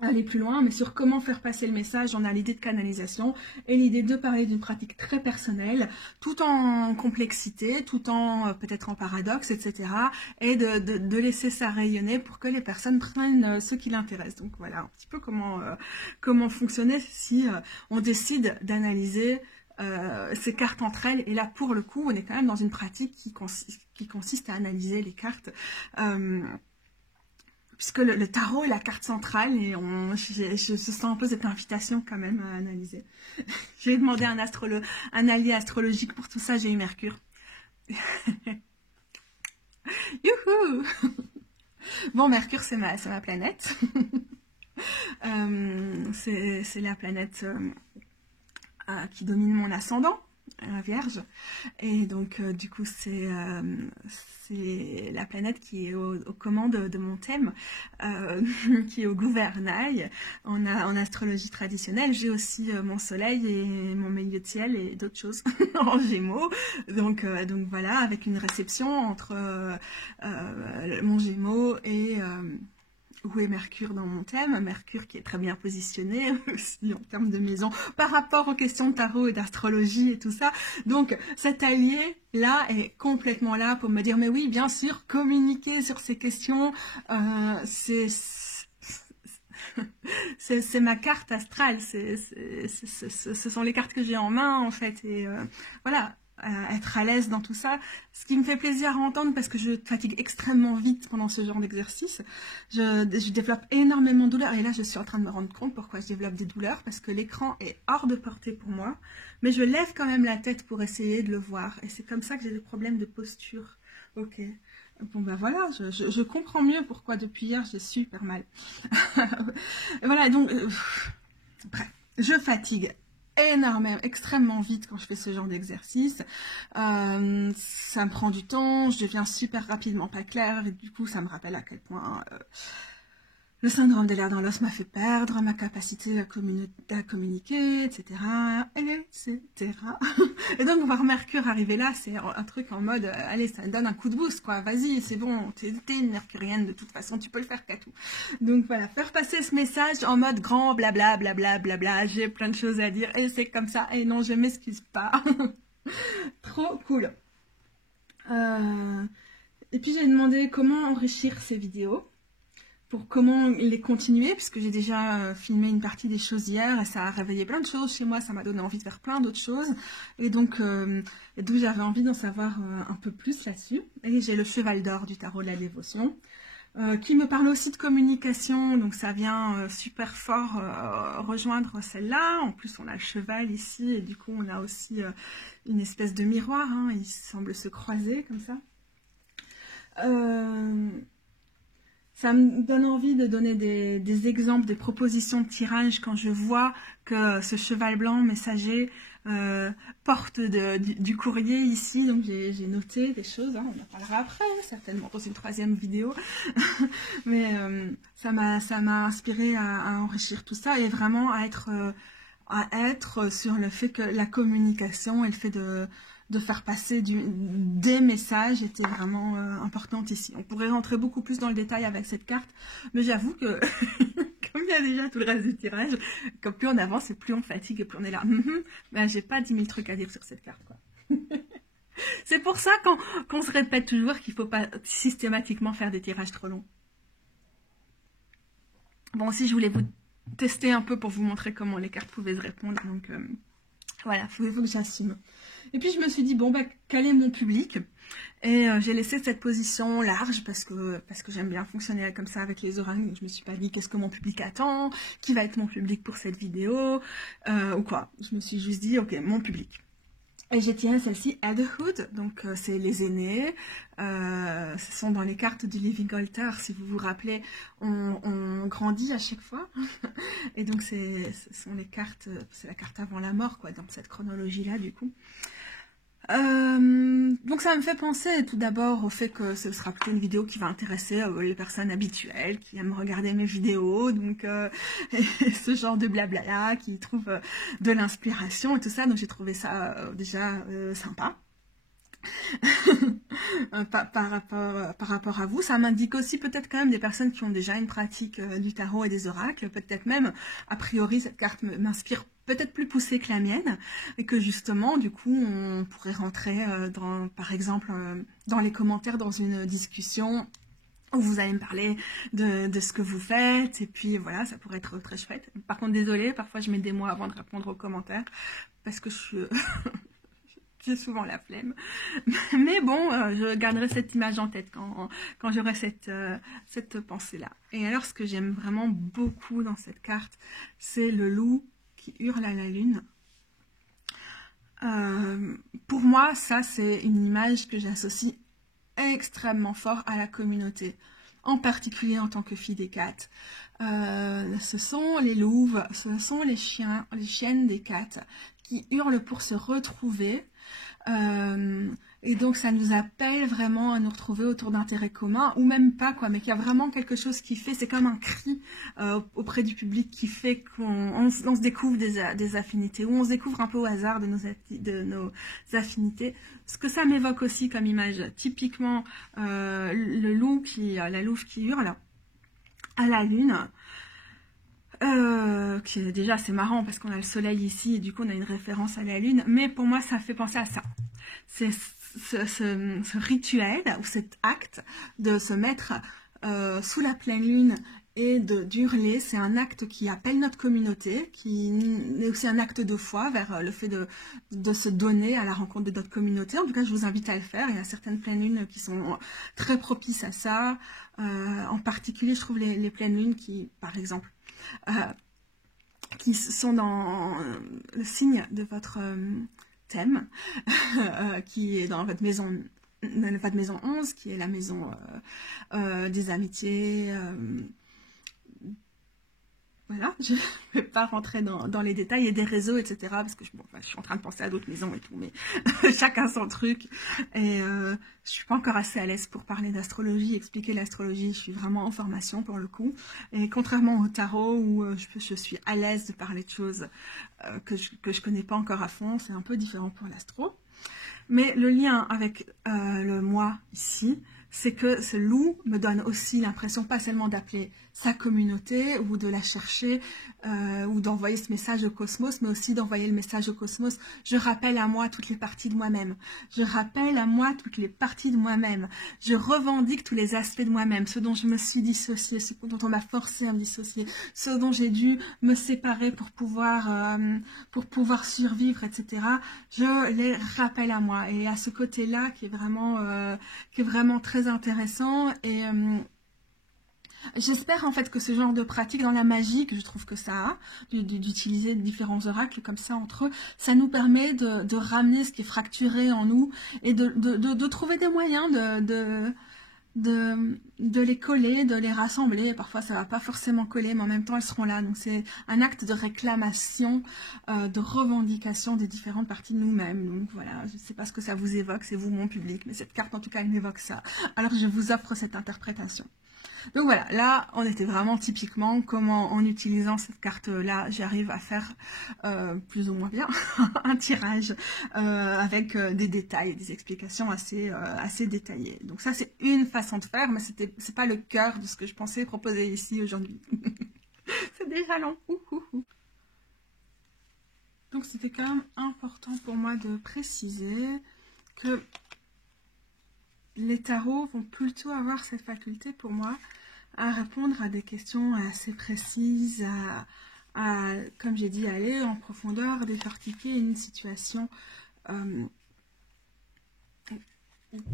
aller plus loin, mais sur comment faire passer le message, on a l'idée de canalisation et l'idée de parler d'une pratique très personnelle, tout en complexité, tout en peut-être en paradoxe, etc. Et de laisser ça rayonner pour que les personnes prennent ce qui l'intéresse. Donc voilà un petit peu comment fonctionner si on décide d'analyser ces cartes entre elles. Et là, pour le coup, on est quand même dans une pratique qui consiste à analyser les cartes puisque le tarot est la carte centrale et je sens un peu cette invitation quand même à analyser. J'ai demandé un allié astrologique pour tout ça, j'ai eu Mercure. Youhou. Bon, Mercure, c'est ma planète. C'est la planète qui domine mon ascendant, la Vierge. Et donc, du coup, c'est la planète qui est aux commandes de mon thème, qui est au gouvernail en astrologie traditionnelle. J'ai aussi mon soleil et mon milieu de ciel et d'autres choses en Gémeaux. Donc voilà, avec une réception entre mon Gémeaux et... où est Mercure dans mon thème, Mercure qui est très bien positionné aussi en termes de maison par rapport aux questions de tarot et d'astrologie et tout ça. Donc cet allié là est complètement là pour me dire mais oui bien sûr communiquer sur ces questions, c'est ma carte astrale, ce sont les cartes que j'ai en main en fait et voilà. Être à l'aise dans tout ça, ce qui me fait plaisir à entendre parce que je fatigue extrêmement vite pendant ce genre d'exercice. Je développe énormément de douleurs et là je suis en train de me rendre compte pourquoi je développe des douleurs, parce que l'écran est hors de portée pour moi, mais je lève quand même la tête pour essayer de le voir et c'est comme ça que j'ai des problèmes de posture. Ok, bon ben voilà, je comprends mieux pourquoi depuis hier j'ai super mal. Voilà, donc bref, je fatigue énormément, extrêmement vite quand je fais ce genre d'exercice. Ça me prend du temps, je deviens super rapidement pas claire et du coup ça me rappelle à quel point le syndrome de l'air dans l'os m'a fait perdre ma capacité à communiquer, etc. Et donc voir Mercure arriver là, c'est un truc en mode allez, ça me donne un coup de boost quoi, vas-y, c'est bon, t'es une mercurienne de toute façon, tu peux le faire qu'à tout. Donc voilà, faire passer ce message en mode grand blabla, blabla, blabla, j'ai plein de choses à dire et c'est comme ça, et non, je m'excuse pas. Trop cool. Et puis j'ai demandé comment enrichir ces vidéos, pour comment les continuer, puisque j'ai déjà filmé une partie des choses hier et ça a réveillé plein de choses chez moi, ça m'a donné envie de faire plein d'autres choses et donc d'où j'avais envie d'en savoir un peu plus là-dessus. Et j'ai le cheval d'or du tarot de la dévotion qui me parle aussi de communication, donc ça vient super fort rejoindre celle-là. En plus on a le cheval ici et du coup on a aussi une espèce de miroir, hein, il semble se croiser comme ça. Ça me donne envie de donner des exemples, des propositions de tirage quand je vois que ce cheval blanc messager porte du courrier ici. Donc j'ai noté des choses, hein, on en parlera après, certainement dans une 3e vidéo. Mais ça m'a inspiré à enrichir tout ça et vraiment à être sur le fait que la communication et le fait de faire passer des messages était vraiment importante ici. On pourrait rentrer beaucoup plus dans le détail avec cette carte, mais j'avoue que comme bien déjà tout le reste du tirage. Comme plus on avance et plus on fatigue et plus on est là. Ben, j'ai pas 10 000 trucs à dire sur cette carte, quoi. C'est pour ça qu'on se répète toujours qu'il faut pas systématiquement faire des tirages trop longs. Bon, aussi, je voulais vous tester un peu pour vous montrer comment les cartes pouvaient se répondre. Donc, voilà, il faut que j'assume. Et puis, je me suis dit, bon, bah, quel est mon public? Et j'ai laissé cette position large parce que j'aime bien fonctionner comme ça avec les oracles. Je me suis pas dit, qu'est-ce que mon public attend? Qui va être mon public pour cette vidéo? Ou quoi? Je me suis juste dit, ok, mon public. Et j'ai tiré celle-ci, Adulthood, donc c'est les aînés. Ce sont dans les cartes du Living Altar, si vous vous rappelez, on grandit à chaque fois. Et donc ce sont les cartes, c'est la carte avant la mort, quoi, dans cette chronologie-là, du coup. Donc ça me fait penser tout d'abord au fait que ce sera plutôt une vidéo qui va intéresser les personnes habituelles qui aiment regarder mes vidéos, donc ce genre de blabla qui trouvent de l'inspiration et tout ça, donc j'ai trouvé ça déjà sympa. par rapport à vous, ça m'indique aussi peut-être quand même des personnes qui ont déjà une pratique du tarot et des oracles, peut-être même, a priori, cette carte m'inspire peut-être plus poussée que la mienne, et que justement, du coup, on pourrait rentrer, par exemple, dans les commentaires, dans une discussion, où vous allez me parler de ce que vous faites, et puis voilà, ça pourrait être très chouette. Par contre, désolée, parfois je mets des mois avant de répondre aux commentaires, parce que je suis... J'ai souvent la flemme. Mais bon, je garderai cette image en tête quand j'aurai cette pensée-là. Et alors, ce que j'aime vraiment beaucoup dans cette carte, c'est le loup qui hurle à la lune. Pour moi, ça, c'est une image que j'associe extrêmement fort à la communauté, en particulier en tant que fille des Cates. Ce sont les louves, ce sont les chiens, les chiennes des Cates qui hurlent pour se retrouver. Et donc ça nous appelle vraiment à nous retrouver autour d'intérêts communs, ou même pas, quoi, mais qu'il y a vraiment quelque chose qui fait, c'est comme un cri auprès du public qui fait qu'on se découvre des affinités, ou on se découvre un peu au hasard de nos affinités. Ce que ça m'évoque aussi comme image, typiquement la louve qui hurle à la lune. Déjà c'est marrant parce qu'on a le soleil ici et du coup on a une référence à la lune, mais pour moi ça fait penser à ça. C'est ce rituel ou cet acte de se mettre sous la pleine lune et d'hurler, c'est un acte qui appelle notre communauté, qui est aussi un acte de foi vers le fait de se donner à la rencontre de notre communauté. En tout cas, je vous invite à le faire. Il y a certaines pleines lunes qui sont très propices à ça. En particulier, je trouve les pleines lunes qui, par exemple, qui sont dans le signe de votre thème, qui est dans votre maison 11, qui est la maison des amitiés. Voilà, je ne vais pas rentrer dans les détails et des réseaux, etc. Parce que je suis en train de penser à d'autres maisons et tout, mais chacun son truc. Et je suis pas encore assez à l'aise pour parler d'astrologie, expliquer l'astrologie. Je suis vraiment en formation pour le coup. Et contrairement au tarot où je suis à l'aise de parler de choses que je connais pas encore à fond, c'est un peu différent pour l'astro. Mais le lien avec le moi ici, c'est que ce loup me donne aussi l'impression pas seulement d'appeler sa communauté ou de la chercher ou d'envoyer ce message au cosmos, mais aussi d'envoyer le message au cosmos. Je rappelle à moi toutes les parties de moi-même. Je rappelle à moi toutes les parties de moi-même. Je revendique tous les aspects de moi-même, ce dont je me suis dissociée, ce dont on m'a forcé à me dissocier, ce dont j'ai dû me séparer pour pouvoir survivre, etc. Je les rappelle à moi. Et à ce côté-là qui est vraiment très intéressant et j'espère en fait que ce genre de pratique dans la magie, que je trouve que ça a, d'utiliser différents oracles comme ça entre eux, ça nous permet de ramener ce qui est fracturé en nous et de trouver des moyens de les coller, de les rassembler. Parfois ça va pas forcément coller, mais en même temps elles seront là. Donc c'est un acte de réclamation, de revendication des différentes parties de nous-mêmes. Donc voilà, je sais pas ce que ça vous évoque, c'est vous mon public, mais cette carte en tout cas elle m'évoque ça. Alors je vous offre cette interprétation. Donc voilà, là on était vraiment typiquement comment en utilisant cette carte-là j'arrive à faire plus ou moins bien un tirage avec des détails, des explications assez détaillées. Donc ça c'est une façon de faire, mais c'est pas le cœur de ce que je pensais proposer ici aujourd'hui. C'est déjà long. Donc c'était quand même important pour moi de préciser que les tarots vont plutôt avoir cette faculté pour moi à répondre à des questions assez précises, comme j'ai dit, aller en profondeur, décortiquer une situation de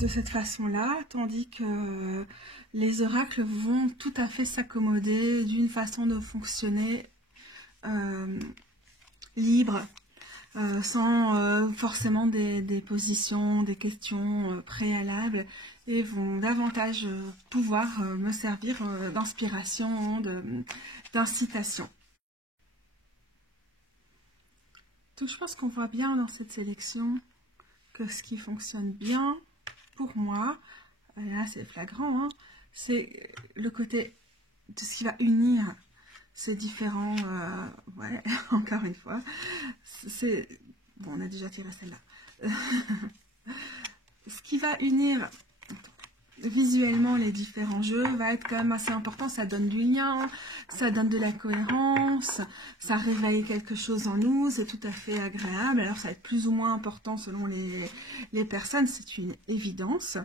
cette façon-là, tandis que les oracles vont tout à fait s'accommoder d'une façon de fonctionner libre, sans forcément des positions, des questions préalables, et vont davantage pouvoir me servir d'inspiration, d'incitation. Donc je pense qu'on voit bien dans cette sélection que ce qui fonctionne bien pour moi, là c'est flagrant, hein, c'est le côté de ce qui va unir ces différents, ouais, encore une fois, c'est, bon, on a déjà tiré celle-là, ce qui va unir visuellement les différents jeux va être quand même assez important. Ça donne du lien, ça donne de la cohérence, ça réveille quelque chose en nous, c'est tout à fait agréable. Alors ça va être plus ou moins important selon les personnes, c'est une évidence.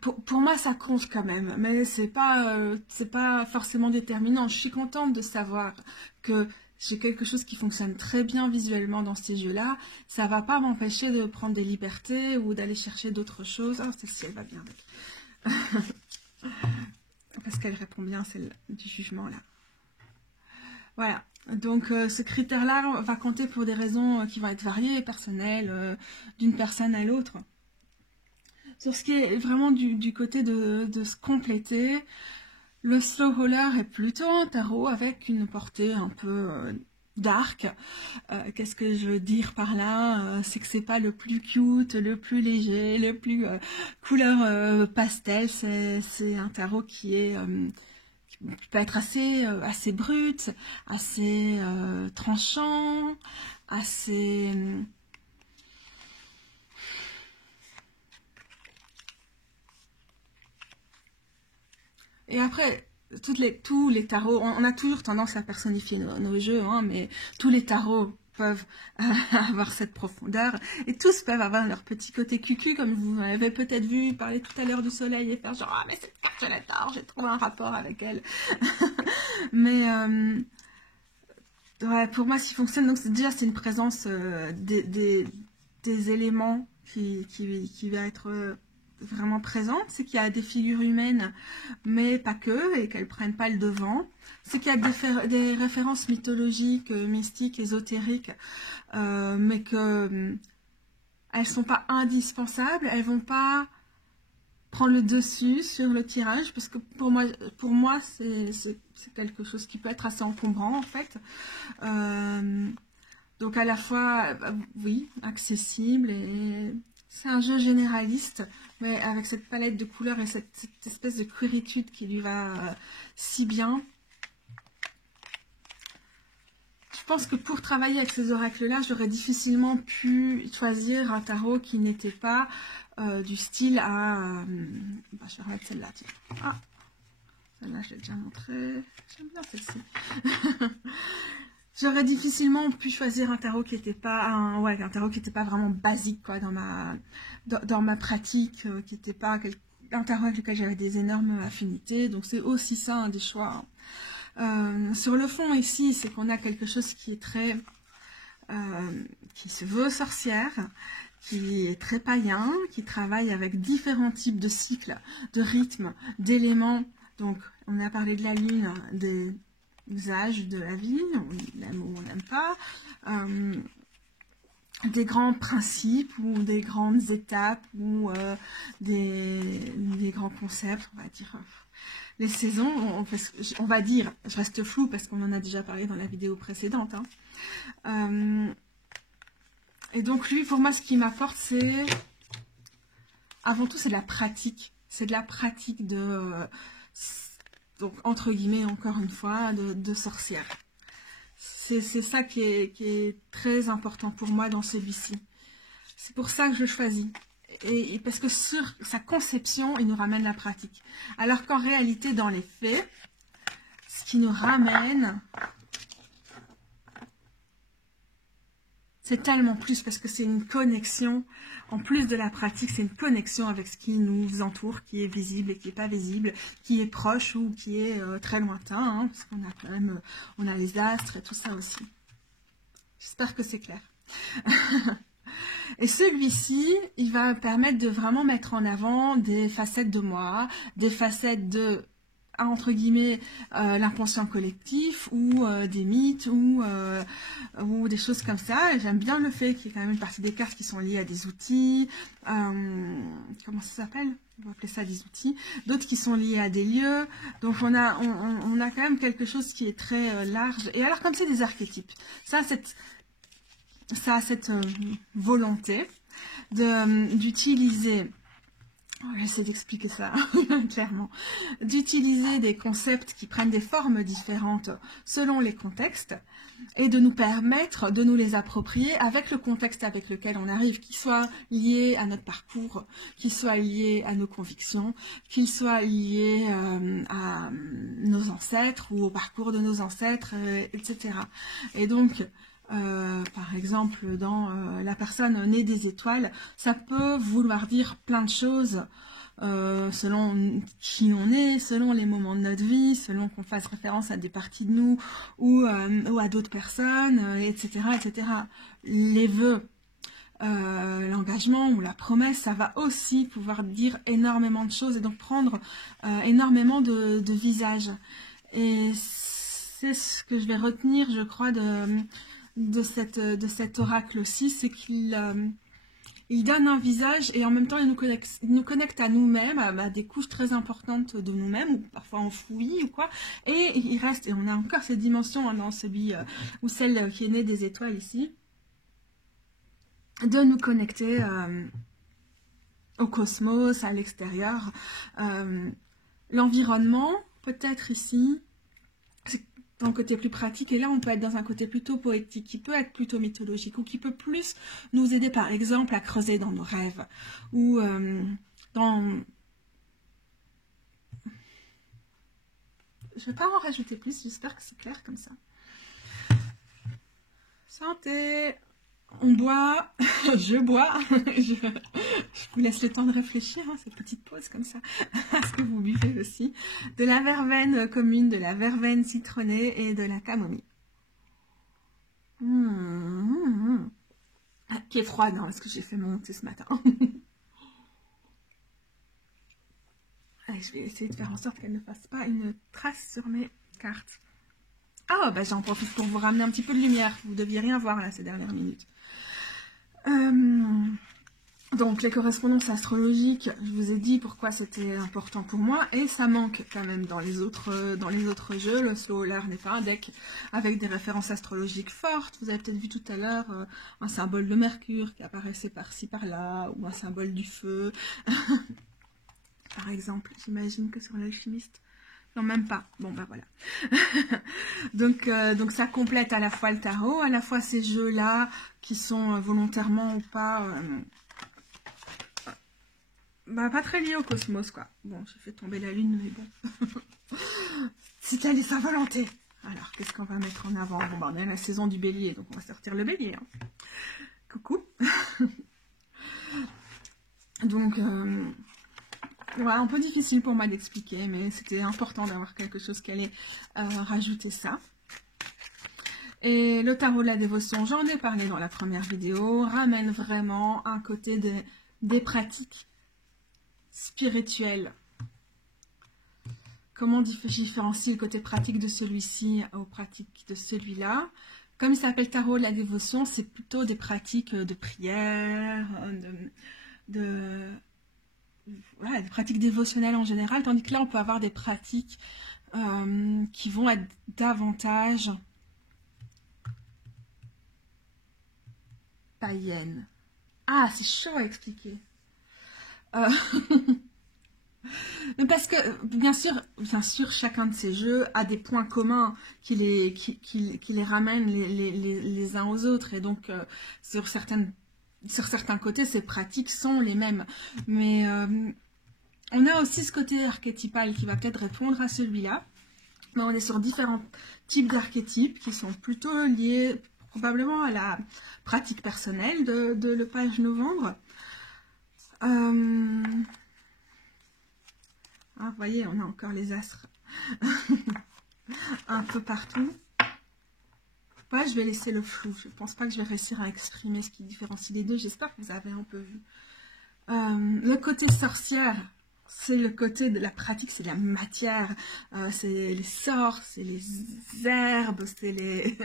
Pour moi ça compte quand même, mais c'est pas forcément déterminant. Je suis contente de savoir que j'ai quelque chose qui fonctionne très bien visuellement dans ces jeux-là. Ça va pas m'empêcher de prendre des libertés ou d'aller chercher d'autres choses. Oh, celle-ci, elle va bien avec. Parce qu'elle répond bien, celle du jugement, là. Voilà. Donc, ce critère-là va compter pour des raisons qui vont être variées et personnelles, d'une personne à l'autre. Sur ce qui est vraiment du côté de se compléter, le slow roller est plutôt un tarot avec une portée un peu dark. Qu'est-ce que je veux dire par là? C'est que c'est pas le plus cute, le plus léger, le plus couleur pastel. C'est un tarot qui peut être assez brut, assez tranchant, assez... Et après, tous les tarots, on a toujours tendance à personnifier nos jeux, hein, mais tous les tarots peuvent avoir cette profondeur, et tous peuvent avoir leur petit côté cucu, comme vous avez peut-être vu parler tout à l'heure du soleil, et faire genre, ah mais cette carte je l'adore, j'ai trouvé un rapport avec elle. Mais ouais, pour moi, ce qui fonctionne, donc déjà c'est une présence des éléments qui va être vraiment présente, c'est qu'il y a des figures humaines, mais pas que, et qu'elles prennent pas le devant. C'est qu'il y a des références mythologiques, mystiques, ésotériques, mais que elles sont pas indispensables, elles vont pas prendre le dessus sur le tirage, parce que pour moi c'est quelque chose qui peut être assez encombrant en fait. Donc à la fois, oui, accessible, et c'est un jeu généraliste, mais avec cette palette de couleurs et cette espèce de quéritude qui lui va si bien. Je pense que pour travailler avec ces oracles-là, j'aurais difficilement pu choisir un tarot qui n'était pas du style à... bah, je vais remettre celle-là, tiens. Ah, celle-là, je l'ai déjà montrée. J'aime bien celle-ci. J'aurais difficilement pu choisir un tarot qui n'était pas un tarot qui n'était pas vraiment basique quoi dans ma pratique, qui n'était pas un tarot avec lequel j'avais des énormes affinités. Donc c'est aussi ça un des choix. Sur le fond ici, c'est qu'on a quelque chose qui est très qui se veut sorcière, qui est très païen, qui travaille avec différents types de cycles, de rythmes, d'éléments. Donc on a parlé de la lune, des usages de la vie, on aime ou on n'aime pas, des grands principes ou des grandes étapes ou des grands concepts, on va dire. Les saisons, on va dire, je reste floue parce qu'on en a déjà parlé dans la vidéo précédente. Hein. Et donc lui, pour moi, ce qui m'apporte, c'est, avant tout, c'est de la pratique. C'est de la pratique donc entre guillemets, encore une fois, de sorcière. C'est ça qui est très important pour moi dans celui-ci. C'est pour ça que je le choisis. Et parce que sur sa conception, il nous ramène la pratique. Alors qu'en réalité, dans les faits, ce qui nous ramène, c'est tellement plus parce que c'est une connexion, en plus de la pratique, c'est une connexion avec ce qui nous entoure, qui est visible et qui n'est pas visible, qui est proche ou qui est très lointain, hein, parce qu'on a quand même, on a les astres et tout ça aussi. J'espère que c'est clair. Et celui-ci, il va permettre de vraiment mettre en avant des facettes de moi, des facettes de, entre guillemets, l'inconscient collectif ou des mythes ou des choses comme ça. Et j'aime bien le fait qu'il y ait quand même une partie des cartes qui sont liées à des outils. Comment ça s'appelle? On va appeler ça des outils. D'autres qui sont liés à des lieux. Donc on a quand même quelque chose qui est très large. Et alors comme c'est des archétypes, ça a cette volonté d'utiliser, j'essaie d'expliquer ça clairement, d'utiliser des concepts qui prennent des formes différentes selon les contextes et de nous permettre de nous les approprier avec le contexte avec lequel on arrive, qu'il soit lié à notre parcours, qu'il soit lié à nos convictions, qu'il soit lié à nos ancêtres ou au parcours de nos ancêtres, etc. Et donc, par exemple, dans la personne née des étoiles, ça peut vouloir dire plein de choses selon qui on est, selon les moments de notre vie, selon qu'on fasse référence à des parties de nous ou à d'autres personnes, etc., etc. Les vœux, l'engagement ou la promesse, ça va aussi pouvoir dire énormément de choses et donc prendre énormément de visages. Et c'est ce que je vais retenir, je crois, de cet oracle-ci, c'est qu'il il donne un visage et en même temps il nous connecte à nous-mêmes, à des couches très importantes de nous-mêmes, ou parfois enfouies ou quoi, et il reste, et on a encore cette dimension dans celui ou celle qui est née des étoiles ici, de nous connecter au cosmos, à l'extérieur, l'environnement, peut-être ici, dans le côté plus pratique, et là on peut être dans un côté plutôt poétique, qui peut être plutôt mythologique, ou qui peut plus nous aider par exemple à creuser dans nos rêves, ou dans... Je ne vais pas en rajouter plus, j'espère que c'est clair comme ça. Santé! On boit, je bois, je vous laisse le temps de réfléchir, hein, cette petite pause comme ça, à ce que vous buvez aussi. De la verveine commune, de la verveine citronnée et de la camomille. Qui est froide, hein, parce que j'ai fait mon thé ce matin. Allez, je vais essayer de faire en sorte qu'elle ne fasse pas une trace sur mes cartes. Ah, bah j'en profite pour vous ramener un petit peu de lumière. Vous ne deviez rien voir là ces dernières minutes. Donc les correspondances astrologiques, je vous ai dit pourquoi c'était important pour moi, et ça manque quand même dans les autres jeux. Le Solar n'est pas un deck avec des références astrologiques fortes. Vous avez peut-être vu tout à l'heure un symbole de Mercure qui apparaissait par-ci par-là, ou un symbole du feu. Par exemple, j'imagine que sur l'alchimiste. Non, même pas. Bon, bah voilà. donc ça complète à la fois le tarot, à la fois ces jeux-là qui sont volontairement ou pas... pas très liés au cosmos, quoi. Bon, j'ai fait tomber la lune, mais bon. C'était allé sa volonté. Alors, qu'est-ce qu'on va mettre en avant? Bon, bah, on est à la saison du bélier, donc on va sortir le bélier. Hein. Coucou. Donc... voilà, un peu difficile pour moi d'expliquer, mais c'était important d'avoir quelque chose qui allait rajouter ça. Et le tarot de la dévotion, j'en ai parlé dans la première vidéo, ramène vraiment un côté des pratiques spirituelles. Comment différencier le côté pratique de celui-ci aux pratiques de celui-là? Comme il s'appelle tarot de la dévotion, c'est plutôt des pratiques de prière, voilà, des pratiques dévotionnelles en général, tandis que là on peut avoir des pratiques qui vont être davantage païennes. Ah, c'est chaud à expliquer. Parce que bien sûr, chacun de ces jeux a des points communs qui les ramènent les uns aux autres, et donc sur certains côtés, ces pratiques sont les mêmes. Mais on a aussi ce côté archétypal qui va peut-être répondre à celui-là, Mais on est sur différents types d'archétypes qui sont plutôt liés probablement à la pratique personnelle de le page novembre. Vous voyez, on a encore les astres un peu partout. Je vais laisser le flou. Je ne pense pas que je vais réussir à exprimer ce qui différencie les deux. J'espère que vous avez un peu vu. Le côté sorcière, c'est le côté de la pratique, c'est de la matière. C'est les sorts, c'est les herbes, c'est les...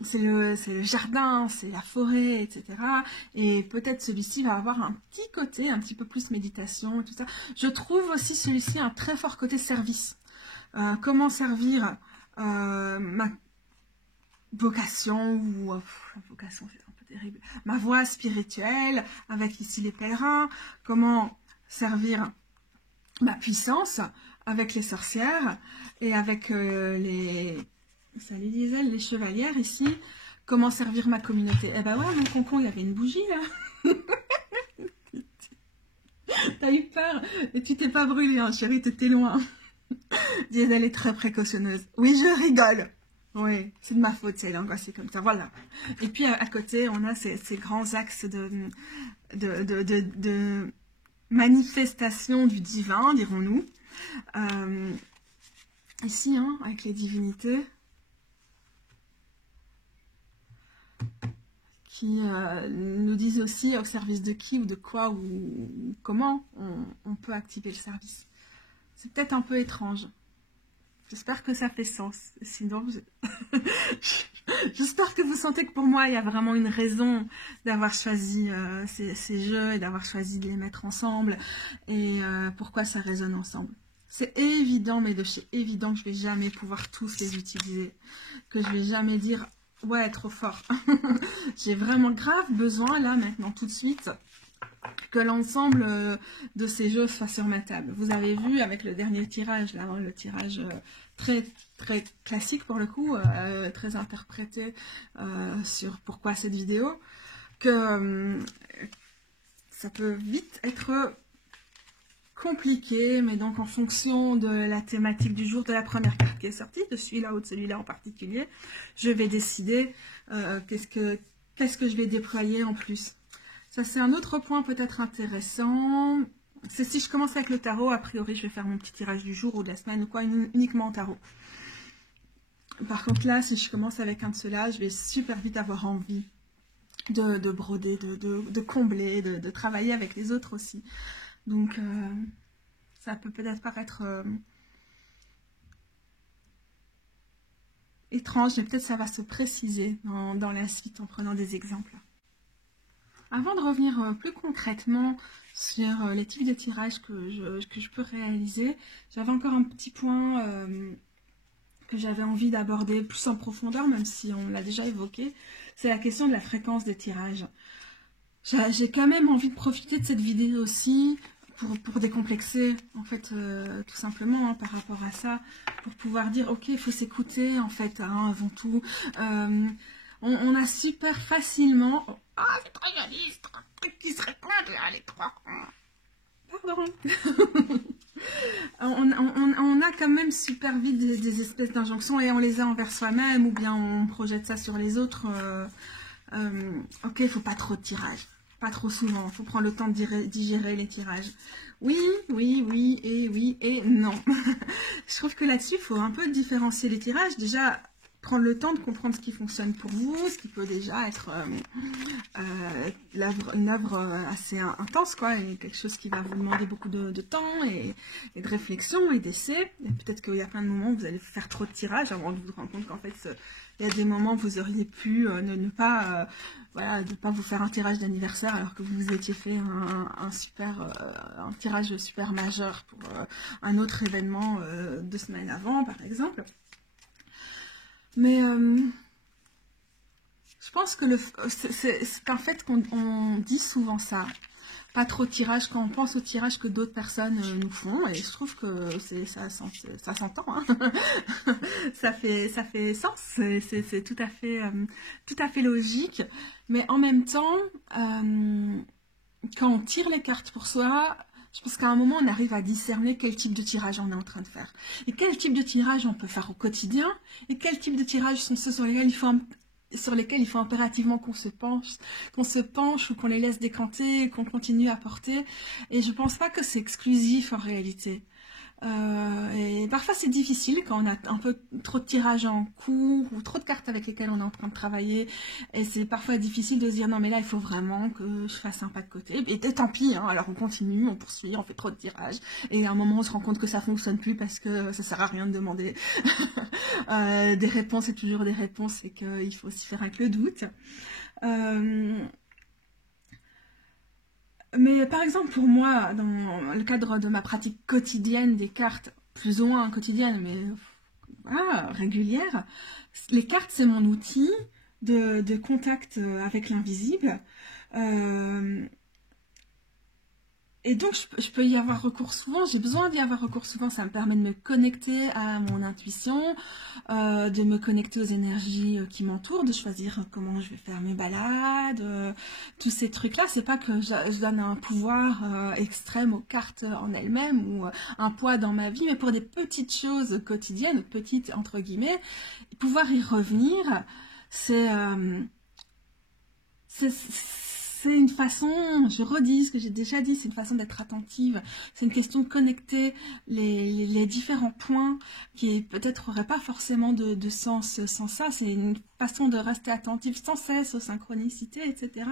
c'est le jardin, c'est la forêt, etc. Et peut-être celui-ci va avoir un petit côté, un petit peu plus méditation et tout ça. Je trouve aussi celui-ci un très fort côté service. Comment servir ma vocation, ou la vocation c'est un peu terrible, ma voie spirituelle, avec ici les pèlerins, comment servir ma puissance avec les sorcières, et avec salut Gisèle, les chevalières ici, comment servir ma communauté. Eh ben ouais, mon concon, il y avait une bougie là. T'as eu peur, et tu t'es pas brûlé, hein, chérie, t'étais loin. Gisèle est très précautionneuse. Oui, je rigole. Oui, c'est de ma faute, c'est l'angoisse, c'est comme ça, voilà. Et puis à côté, on a ces grands axes de manifestation du divin, dirons-nous. Ici, hein, avec les divinités, qui nous disent aussi au service de qui ou de quoi ou comment on peut activer le service. C'est peut-être un peu étrange. J'espère que ça fait sens. Sinon, j'espère que vous sentez que pour moi, il y a vraiment une raison d'avoir choisi ces jeux et d'avoir choisi de les mettre ensemble. Et pourquoi ça résonne ensemble. C'est évident, mais de chez évident que je ne vais jamais pouvoir tous les utiliser. Que je ne vais jamais dire, ouais, trop fort. J'ai vraiment grave besoin, là, maintenant, tout de suite, que l'ensemble de ces jeux soit sur ma table. Vous avez vu avec le dernier tirage, là, le tirage très classique pour le coup, très interprété sur pourquoi cette vidéo, que ça peut vite être compliqué, mais donc en fonction de la thématique du jour, de la première carte qui est sortie, de celui-là ou de celui-là en particulier, je vais décider qu'est-ce que je vais déployer en plus. Ça, c'est un autre point peut-être intéressant. C'est si je commence avec le tarot, a priori, je vais faire mon petit tirage du jour ou de la semaine ou quoi, uniquement en tarot. Par contre, là, si je commence avec un de ceux-là, je vais super vite avoir envie de broder, de combler, de travailler avec les autres aussi. Donc, ça peut peut-être paraître étrange, mais peut-être ça va se préciser dans la suite en prenant des exemples. Avant de revenir plus concrètement sur les types de tirages que je peux réaliser, j'avais encore un petit point que j'avais envie d'aborder plus en profondeur, même si on l'a déjà évoqué, c'est la question de la fréquence des tirages. J'ai quand même envie de profiter de cette vidéo aussi pour décomplexer, en fait, tout simplement, hein, par rapport à ça, pour pouvoir dire, ok, il faut s'écouter, en fait, hein, avant tout. On a super facilement... Ah, c'est très joli, c'est un truc qui se répond là, les trois. Pardon. on a quand même super vite des espèces d'injonctions et on les a envers soi-même ou bien on projette ça sur les autres. Ok, il ne faut pas trop de tirages. Pas trop souvent, il faut prendre le temps de digérer les tirages. Oui et non. Je trouve que là-dessus, il faut un peu différencier les tirages. Déjà, prendre le temps de comprendre ce qui fonctionne pour vous, ce qui peut déjà être une œuvre assez intense, quoi, et quelque chose qui va vous demander beaucoup de temps et de réflexion et d'essai. Peut-être qu'il y a plein de moments où vous allez faire trop de tirages avant de vous rendre compte qu'en fait, il y a des moments où vous auriez pu ne pas vous faire un tirage d'anniversaire alors que vous vous étiez fait un tirage super majeur pour un autre événement 2 semaines avant, par exemple. Mais je pense que c'est qu'en fait on dit souvent ça, pas trop de tirage quand on pense au tirage que d'autres personnes nous font, et je trouve que ça s'entend, hein. ça fait sens, c'est tout à fait logique, mais en même temps, quand on tire les cartes pour soi, Je pense qu'à un moment, on arrive à discerner quel type de tirage on est en train de faire. Et quel type de tirage on peut faire au quotidien, et quel type de tirage sont ceux sur lesquels il faut impérativement qu'on se penche ou qu'on les laisse décanter, qu'on continue à porter. Et je pense pas que c'est exclusif en réalité. Et parfois c'est difficile quand on a un peu trop de tirages en cours ou trop de cartes avec lesquelles on est en train de travailler, et c'est parfois difficile de se dire non mais là il faut vraiment que je fasse un pas de côté, et tant pis, hein, alors on continue, on poursuit, on fait trop de tirages, et à un moment on se rend compte que ça fonctionne plus parce que ça sert à rien de demander des réponses et toujours des réponses, et qu'il faut aussi faire avec le doute. Mais par exemple, pour moi, dans le cadre de ma pratique quotidienne des cartes, plus ou moins quotidienne, mais voilà, régulière, les cartes, c'est mon outil de contact avec l'invisible. Et donc, je peux y avoir recours souvent, j'ai besoin d'y avoir recours souvent, ça me permet de me connecter à mon intuition, de me connecter aux énergies qui m'entourent, de choisir comment je vais faire mes balades, tous ces trucs-là. C'est pas que je donne un pouvoir extrême aux cartes en elles-mêmes ou un poids dans ma vie, mais pour des petites choses quotidiennes, petites entre guillemets, pouvoir y revenir, c'est une façon, je redis ce que j'ai déjà dit, c'est une façon d'être attentive, c'est une question de connecter les différents points qui peut-être n'auraient pas forcément de sens sans ça, c'est une façon de rester attentive sans cesse aux synchronicités, etc.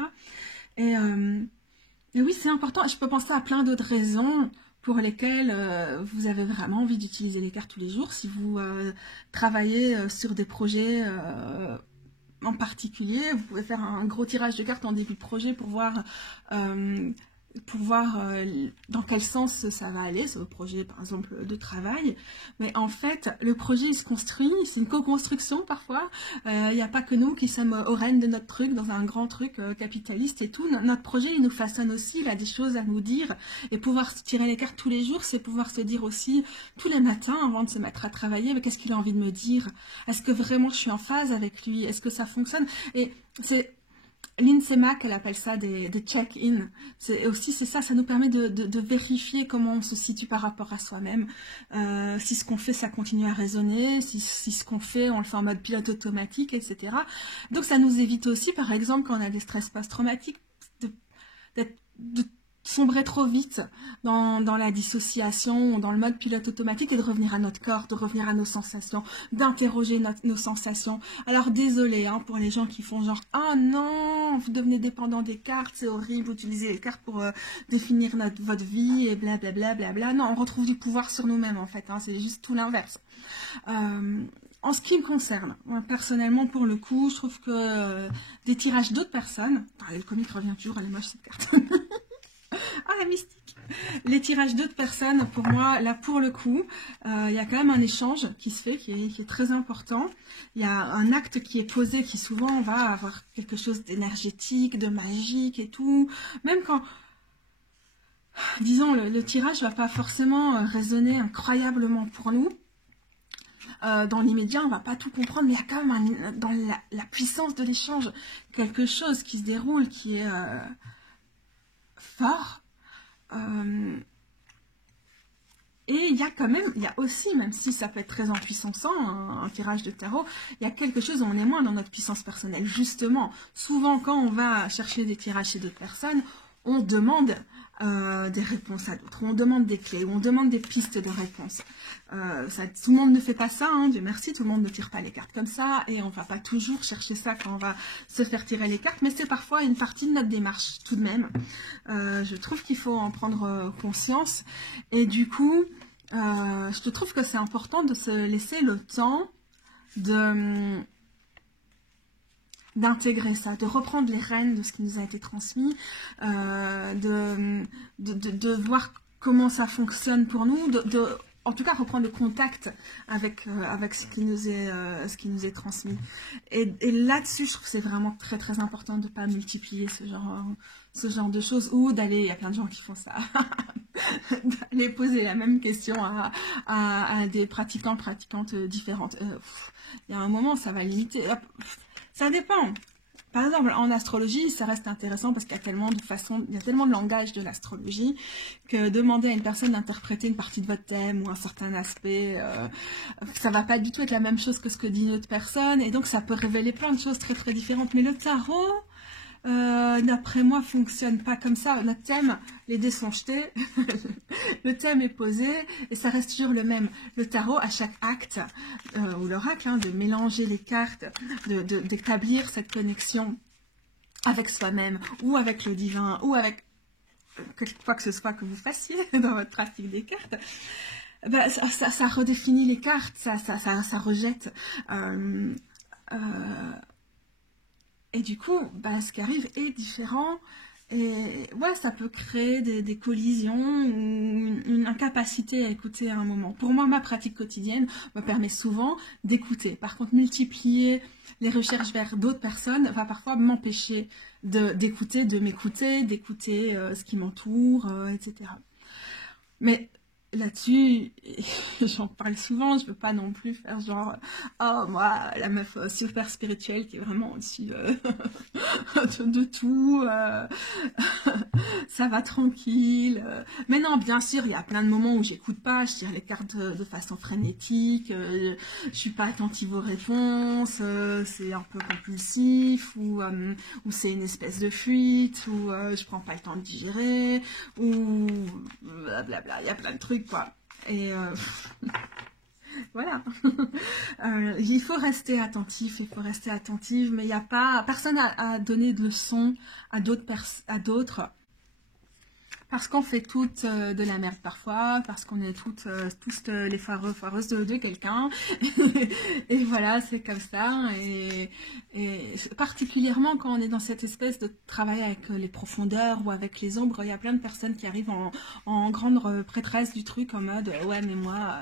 Et oui, c'est important, je peux penser à plein d'autres raisons pour lesquelles vous avez vraiment envie d'utiliser les cartes tous les jours, si vous travaillez sur des projets en particulier, vous pouvez faire un gros tirage de cartes en début de projet pour voir dans quel sens ça va aller, ce projet par exemple de travail. Mais en fait, le projet il se construit, c'est une co-construction parfois. Il n'y a pas que nous qui sommes aux rênes de notre truc, dans un grand truc capitaliste et tout. Notre projet, il nous façonne aussi, il a des choses à nous dire. Et pouvoir tirer les cartes tous les jours, c'est pouvoir se dire aussi, tous les matins, avant de se mettre à travailler, mais qu'est-ce qu'il a envie de me dire? Est-ce que vraiment je suis en phase avec lui? Est-ce que ça fonctionne? Et c'est... Lindsay Mack, elle appelle ça des check-in. C'est ça, ça nous permet de vérifier comment on se situe par rapport à soi-même. Si ce qu'on fait, ça continue à résonner, si ce qu'on fait, on le fait en mode pilote automatique, etc. Donc ça nous évite aussi, par exemple, quand on a des stress post-traumatiques, de sombrer trop vite dans la dissociation ou dans le mode pilote automatique et de revenir à notre corps, de revenir à nos sensations, d'interroger nos sensations. Alors désolé hein, pour les gens qui font genre « Ah non, vous devenez dépendant des cartes, c'est horrible, vous utilisez les cartes pour définir votre vie et blablabla. Bla, bla. » Non, on retrouve du pouvoir sur nous-mêmes en fait, hein, c'est juste tout l'inverse. En ce qui me concerne, moi, personnellement, pour le coup, je trouve que des tirages d'autres personnes... le comique revient toujours, elle est moche cette carte. Ah, la mystique. Les tirages d'autres personnes, pour moi, là, pour le coup, il y a quand même un échange qui se fait, qui est très important. Il y a un acte qui est posé, qui souvent va avoir quelque chose d'énergétique, de magique et tout. Même quand, disons, le tirage ne va pas forcément résonner incroyablement pour nous. Dans l'immédiat, on ne va pas tout comprendre, mais il y a quand même dans la puissance de l'échange, quelque chose qui se déroule, qui est... fort. Et il y a aussi, même si ça peut être très impuissant, un tirage de tarot, il y a quelque chose où on est moins dans notre puissance personnelle. Justement, souvent quand on va chercher des tirages chez d'autres personnes, on demande des réponses à d'autres, on demande des clés, on demande des pistes de réponses. Tout le monde ne fait pas ça, hein, Dieu merci, tout le monde ne tire pas les cartes comme ça, et on ne va pas toujours chercher ça quand on va se faire tirer les cartes, mais c'est parfois une partie de notre démarche tout de même. Je trouve qu'il faut en prendre conscience, et du coup, je trouve que c'est important de se laisser le temps d'intégrer ça, de reprendre les rênes de ce qui nous a été transmis, de voir comment ça fonctionne pour nous, en tout cas reprendre le contact avec ce qui nous est transmis. Et là-dessus, je trouve que c'est vraiment très très important de ne pas multiplier ce genre de choses, ou d'aller, il y a plein de gens qui font ça, d'aller poser la même question à des pratiquantes différentes. Il y a un moment, ça va limiter. Ça dépend. Par exemple, en astrologie, ça reste intéressant parce qu'il y a tellement de façons, il y a tellement de langage de l'astrologie que demander à une personne d'interpréter une partie de votre thème ou un certain aspect, ça va pas du tout être la même chose que ce que dit une autre personne, et donc ça peut révéler plein de choses très très différentes. Mais le tarot, d'après moi, fonctionne pas comme ça. Notre thème, les dés sont jetés, le thème est posé et ça reste toujours le même. Le tarot, à chaque acte, ou l'oracle, hein, de mélanger les cartes, d'établir cette connexion avec soi-même ou avec le divin ou avec quoi que ce soit que vous fassiez dans votre pratique des cartes, bah, ça redéfinit les cartes, ça rejette. Et du coup, bah, ce qui arrive est différent. Et ouais, ça peut créer des collisions ou une incapacité à écouter à un moment. Pour moi, ma pratique quotidienne me permet souvent d'écouter. Par contre, multiplier les recherches vers d'autres personnes va parfois m'empêcher d'écouter, de m'écouter, d'écouter ce qui m'entoure, etc. Mais là-dessus, j'en parle souvent, je veux pas non plus faire genre oh moi la meuf super spirituelle qui est vraiment au-dessus de tout, ça va tranquille. Mais non, bien sûr, il y a plein de moments où j'écoute pas, je tire les cartes de façon frénétique, je suis pas attentive aux réponses, c'est un peu compulsif, ou c'est une espèce de fuite, ou je prends pas le temps de digérer, ou blablabla, il y a plein de trucs quoi. Et voilà. Il faut rester attentif, il faut rester attentive, mais il n'y a pas personne à donner de leçons à d'autres. Parce qu'on fait toutes de la merde parfois, parce qu'on est tous les foireuses de quelqu'un. Et voilà, c'est comme ça. Et particulièrement quand on est dans cette espèce de travail avec les profondeurs ou avec les ombres, il y a plein de personnes qui arrivent en grande prêtresse du truc en mode « Ouais, mais moi,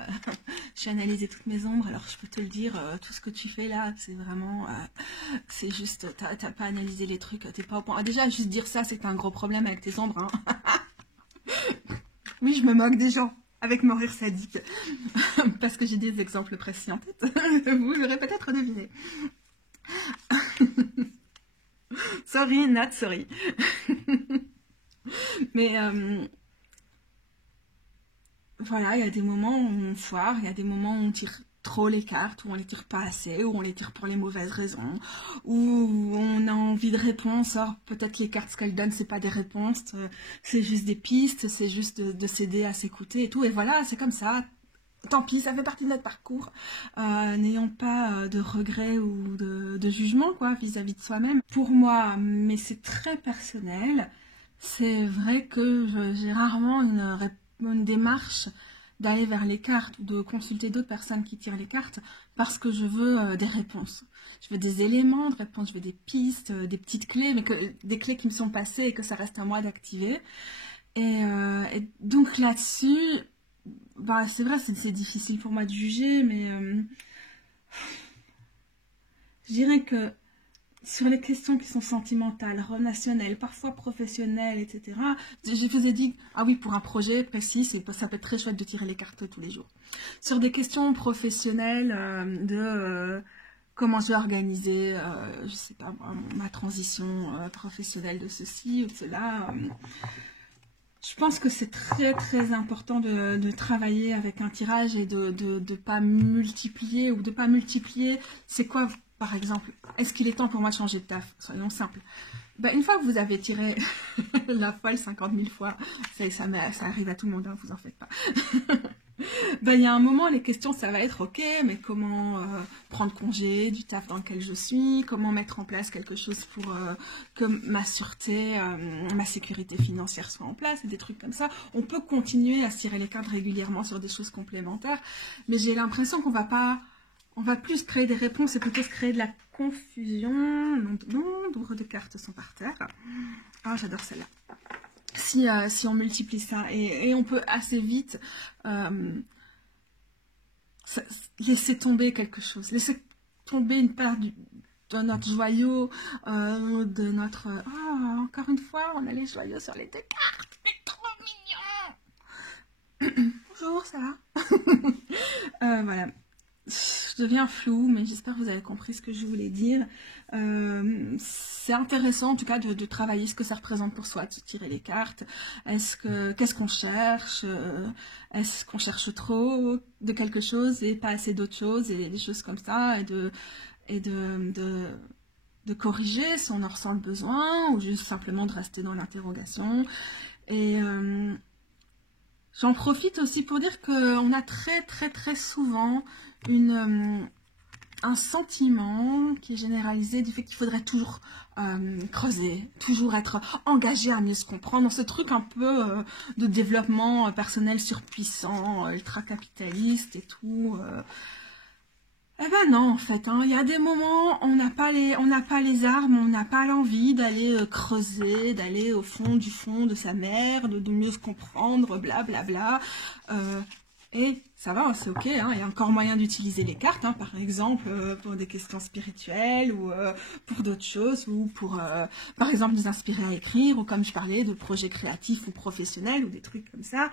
j'ai analysé toutes mes ombres, alors je peux te le dire, tout ce que tu fais là, c'est vraiment... c'est juste, t'as pas analysé les trucs, t'es pas au point. » Ah, déjà, juste dire ça, c'est un gros problème avec tes ombres, hein. Oui, je me moque des gens avec mon rire sadique parce que j'ai des exemples précis en tête. Vous l'aurez peut-être deviné. Sorry, not sorry. Mais voilà, il y a des moments où on foire, il y a des moments où on tire trop les cartes, où on les tire pas assez, où on les tire pour les mauvaises raisons, où on a envie de réponses, or peut-être les cartes ce qu'elles donnent c'est pas des réponses, c'est juste des pistes, c'est juste de s'aider à s'écouter et tout, et voilà, c'est comme ça, tant pis, ça fait partie de notre parcours, n'ayons pas de regrets ou de jugement quoi vis-à-vis de soi-même. Pour moi, mais c'est très personnel, c'est vrai que j'ai rarement une démarche d'aller vers les cartes ou de consulter d'autres personnes qui tirent les cartes parce que je veux des réponses. Je veux des éléments de réponse, je veux des pistes, des petites clés, mais des clés qui me sont passées et que ça reste à moi d'activer. Et donc là-dessus, bah, c'est vrai, c'est difficile pour moi de juger, mais je dirais que sur les questions qui sont sentimentales, relationnelles, parfois professionnelles, etc. Je vous ai dit, ah oui, pour un projet précis, ça peut être très chouette de tirer les cartes tous les jours. Sur des questions professionnelles, comment je vais organiser, je sais pas, ma transition professionnelle de ceci ou de cela, je pense que c'est très très important de travailler avec un tirage et de pas multiplier ou de pas multiplier. C'est quoi, par exemple, est-ce qu'il est temps pour moi de changer de taf? Soyons simples. Ben, une fois que vous avez tiré la folle 50 000 fois, ça arrive à tout le monde, hein, vous en faites pas. Ben, il y a un moment, les questions, ça va être ok, mais comment prendre congé du taf dans lequel je suis, comment mettre en place quelque chose pour que ma sûreté, ma sécurité financière soit en place, et des trucs comme ça. On peut continuer à se tirer les cartes régulièrement sur des choses complémentaires, mais j'ai l'impression qu'on va plus créer des réponses et plutôt se créer de la confusion. Nombre de cartes sont par terre. Ah, j'adore celle-là. Si on multiplie ça, et on peut assez vite laisser tomber quelque chose, laisser tomber une part de notre joyau, de notre... Ah, encore une fois, on a les joyaux sur les deux cartes, c'est trop mignon. Bonjour, ça va? Voilà. je deviens floue, mais j'espère que vous avez compris ce que je voulais dire. C'est intéressant en tout cas de travailler ce que ça représente pour soi, de tirer les cartes. Qu'est-ce qu'on cherche? Est-ce qu'on cherche trop de quelque chose et pas assez d'autres choses et des choses comme ça, et de corriger si on en ressent le besoin, ou juste simplement de rester dans l'interrogation. Et j'en profite aussi pour dire qu'on a très souvent un sentiment qui est généralisé du fait qu'il faudrait toujours creuser, toujours être engagé à mieux se comprendre, dans ce truc un peu de développement personnel surpuissant, ultra-capitaliste et tout. Eh ben non, en fait, hein, il y a des moments, on n'a pas les armes, on n'a pas l'envie d'aller creuser, d'aller au fond de sa merde, de mieux se comprendre, blablabla. Et ça va, c'est ok, hein, il y a encore moyen d'utiliser les cartes, hein, par exemple, pour des questions spirituelles, ou pour d'autres choses, ou pour, par exemple, nous inspirer à écrire, ou comme je parlais, de projets créatifs ou professionnels, ou des trucs comme ça.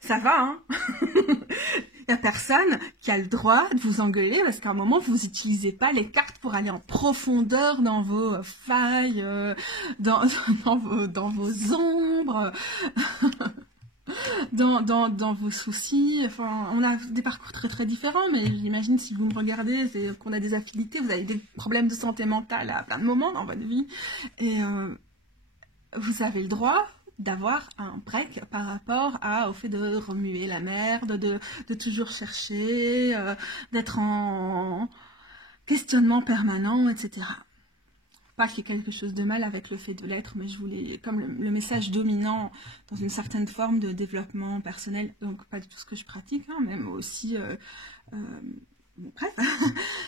Ça va, hein. Il n'y a personne qui a le droit de vous engueuler parce qu'à un moment, vous n'utilisez pas les cartes pour aller en profondeur dans vos failles, dans vos ombres, dans vos soucis. Enfin, on a des parcours très différents, mais j'imagine si vous me regardez, c'est qu'on a des affinités, vous avez des problèmes de santé mentale à plein de moments dans votre vie. Et vous avez le droit d'avoir un break par rapport au fait de remuer la merde, de toujours chercher, d'être en questionnement permanent, etc. Pas qu'il y ait quelque chose de mal avec le fait de l'être, mais je voulais, comme le message dominant dans une certaine forme de développement personnel, donc pas du tout ce que je pratique, hein, même aussi... bref,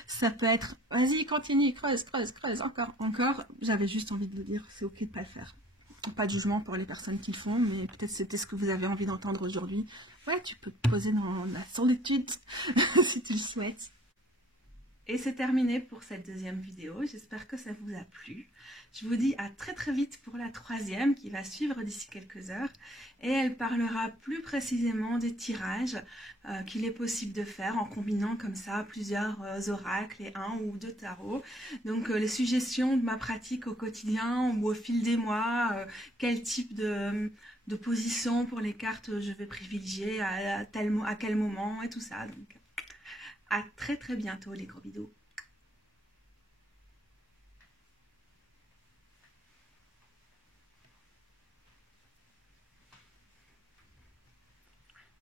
ça peut être, vas-y, continue, creuse, encore. J'avais juste envie de le dire, c'est ok de pas le faire. Pas de jugement pour les personnes qui le font, mais peut-être c'était ce que vous avez envie d'entendre aujourd'hui. Ouais, tu peux te poser dans la solitude si tu le souhaites. Et c'est terminé pour cette deuxième vidéo. J'espère que ça vous a plu. Je vous dis à très vite pour la troisième qui va suivre d'ici quelques heures. Et elle parlera plus précisément des tirages qu'il est possible de faire en combinant comme ça plusieurs oracles et un ou deux tarots. Donc les suggestions de ma pratique au quotidien ou au fil des mois, quel type de position pour les cartes je vais privilégier à quel moment et tout ça. Donc, à très bientôt les gros bisous.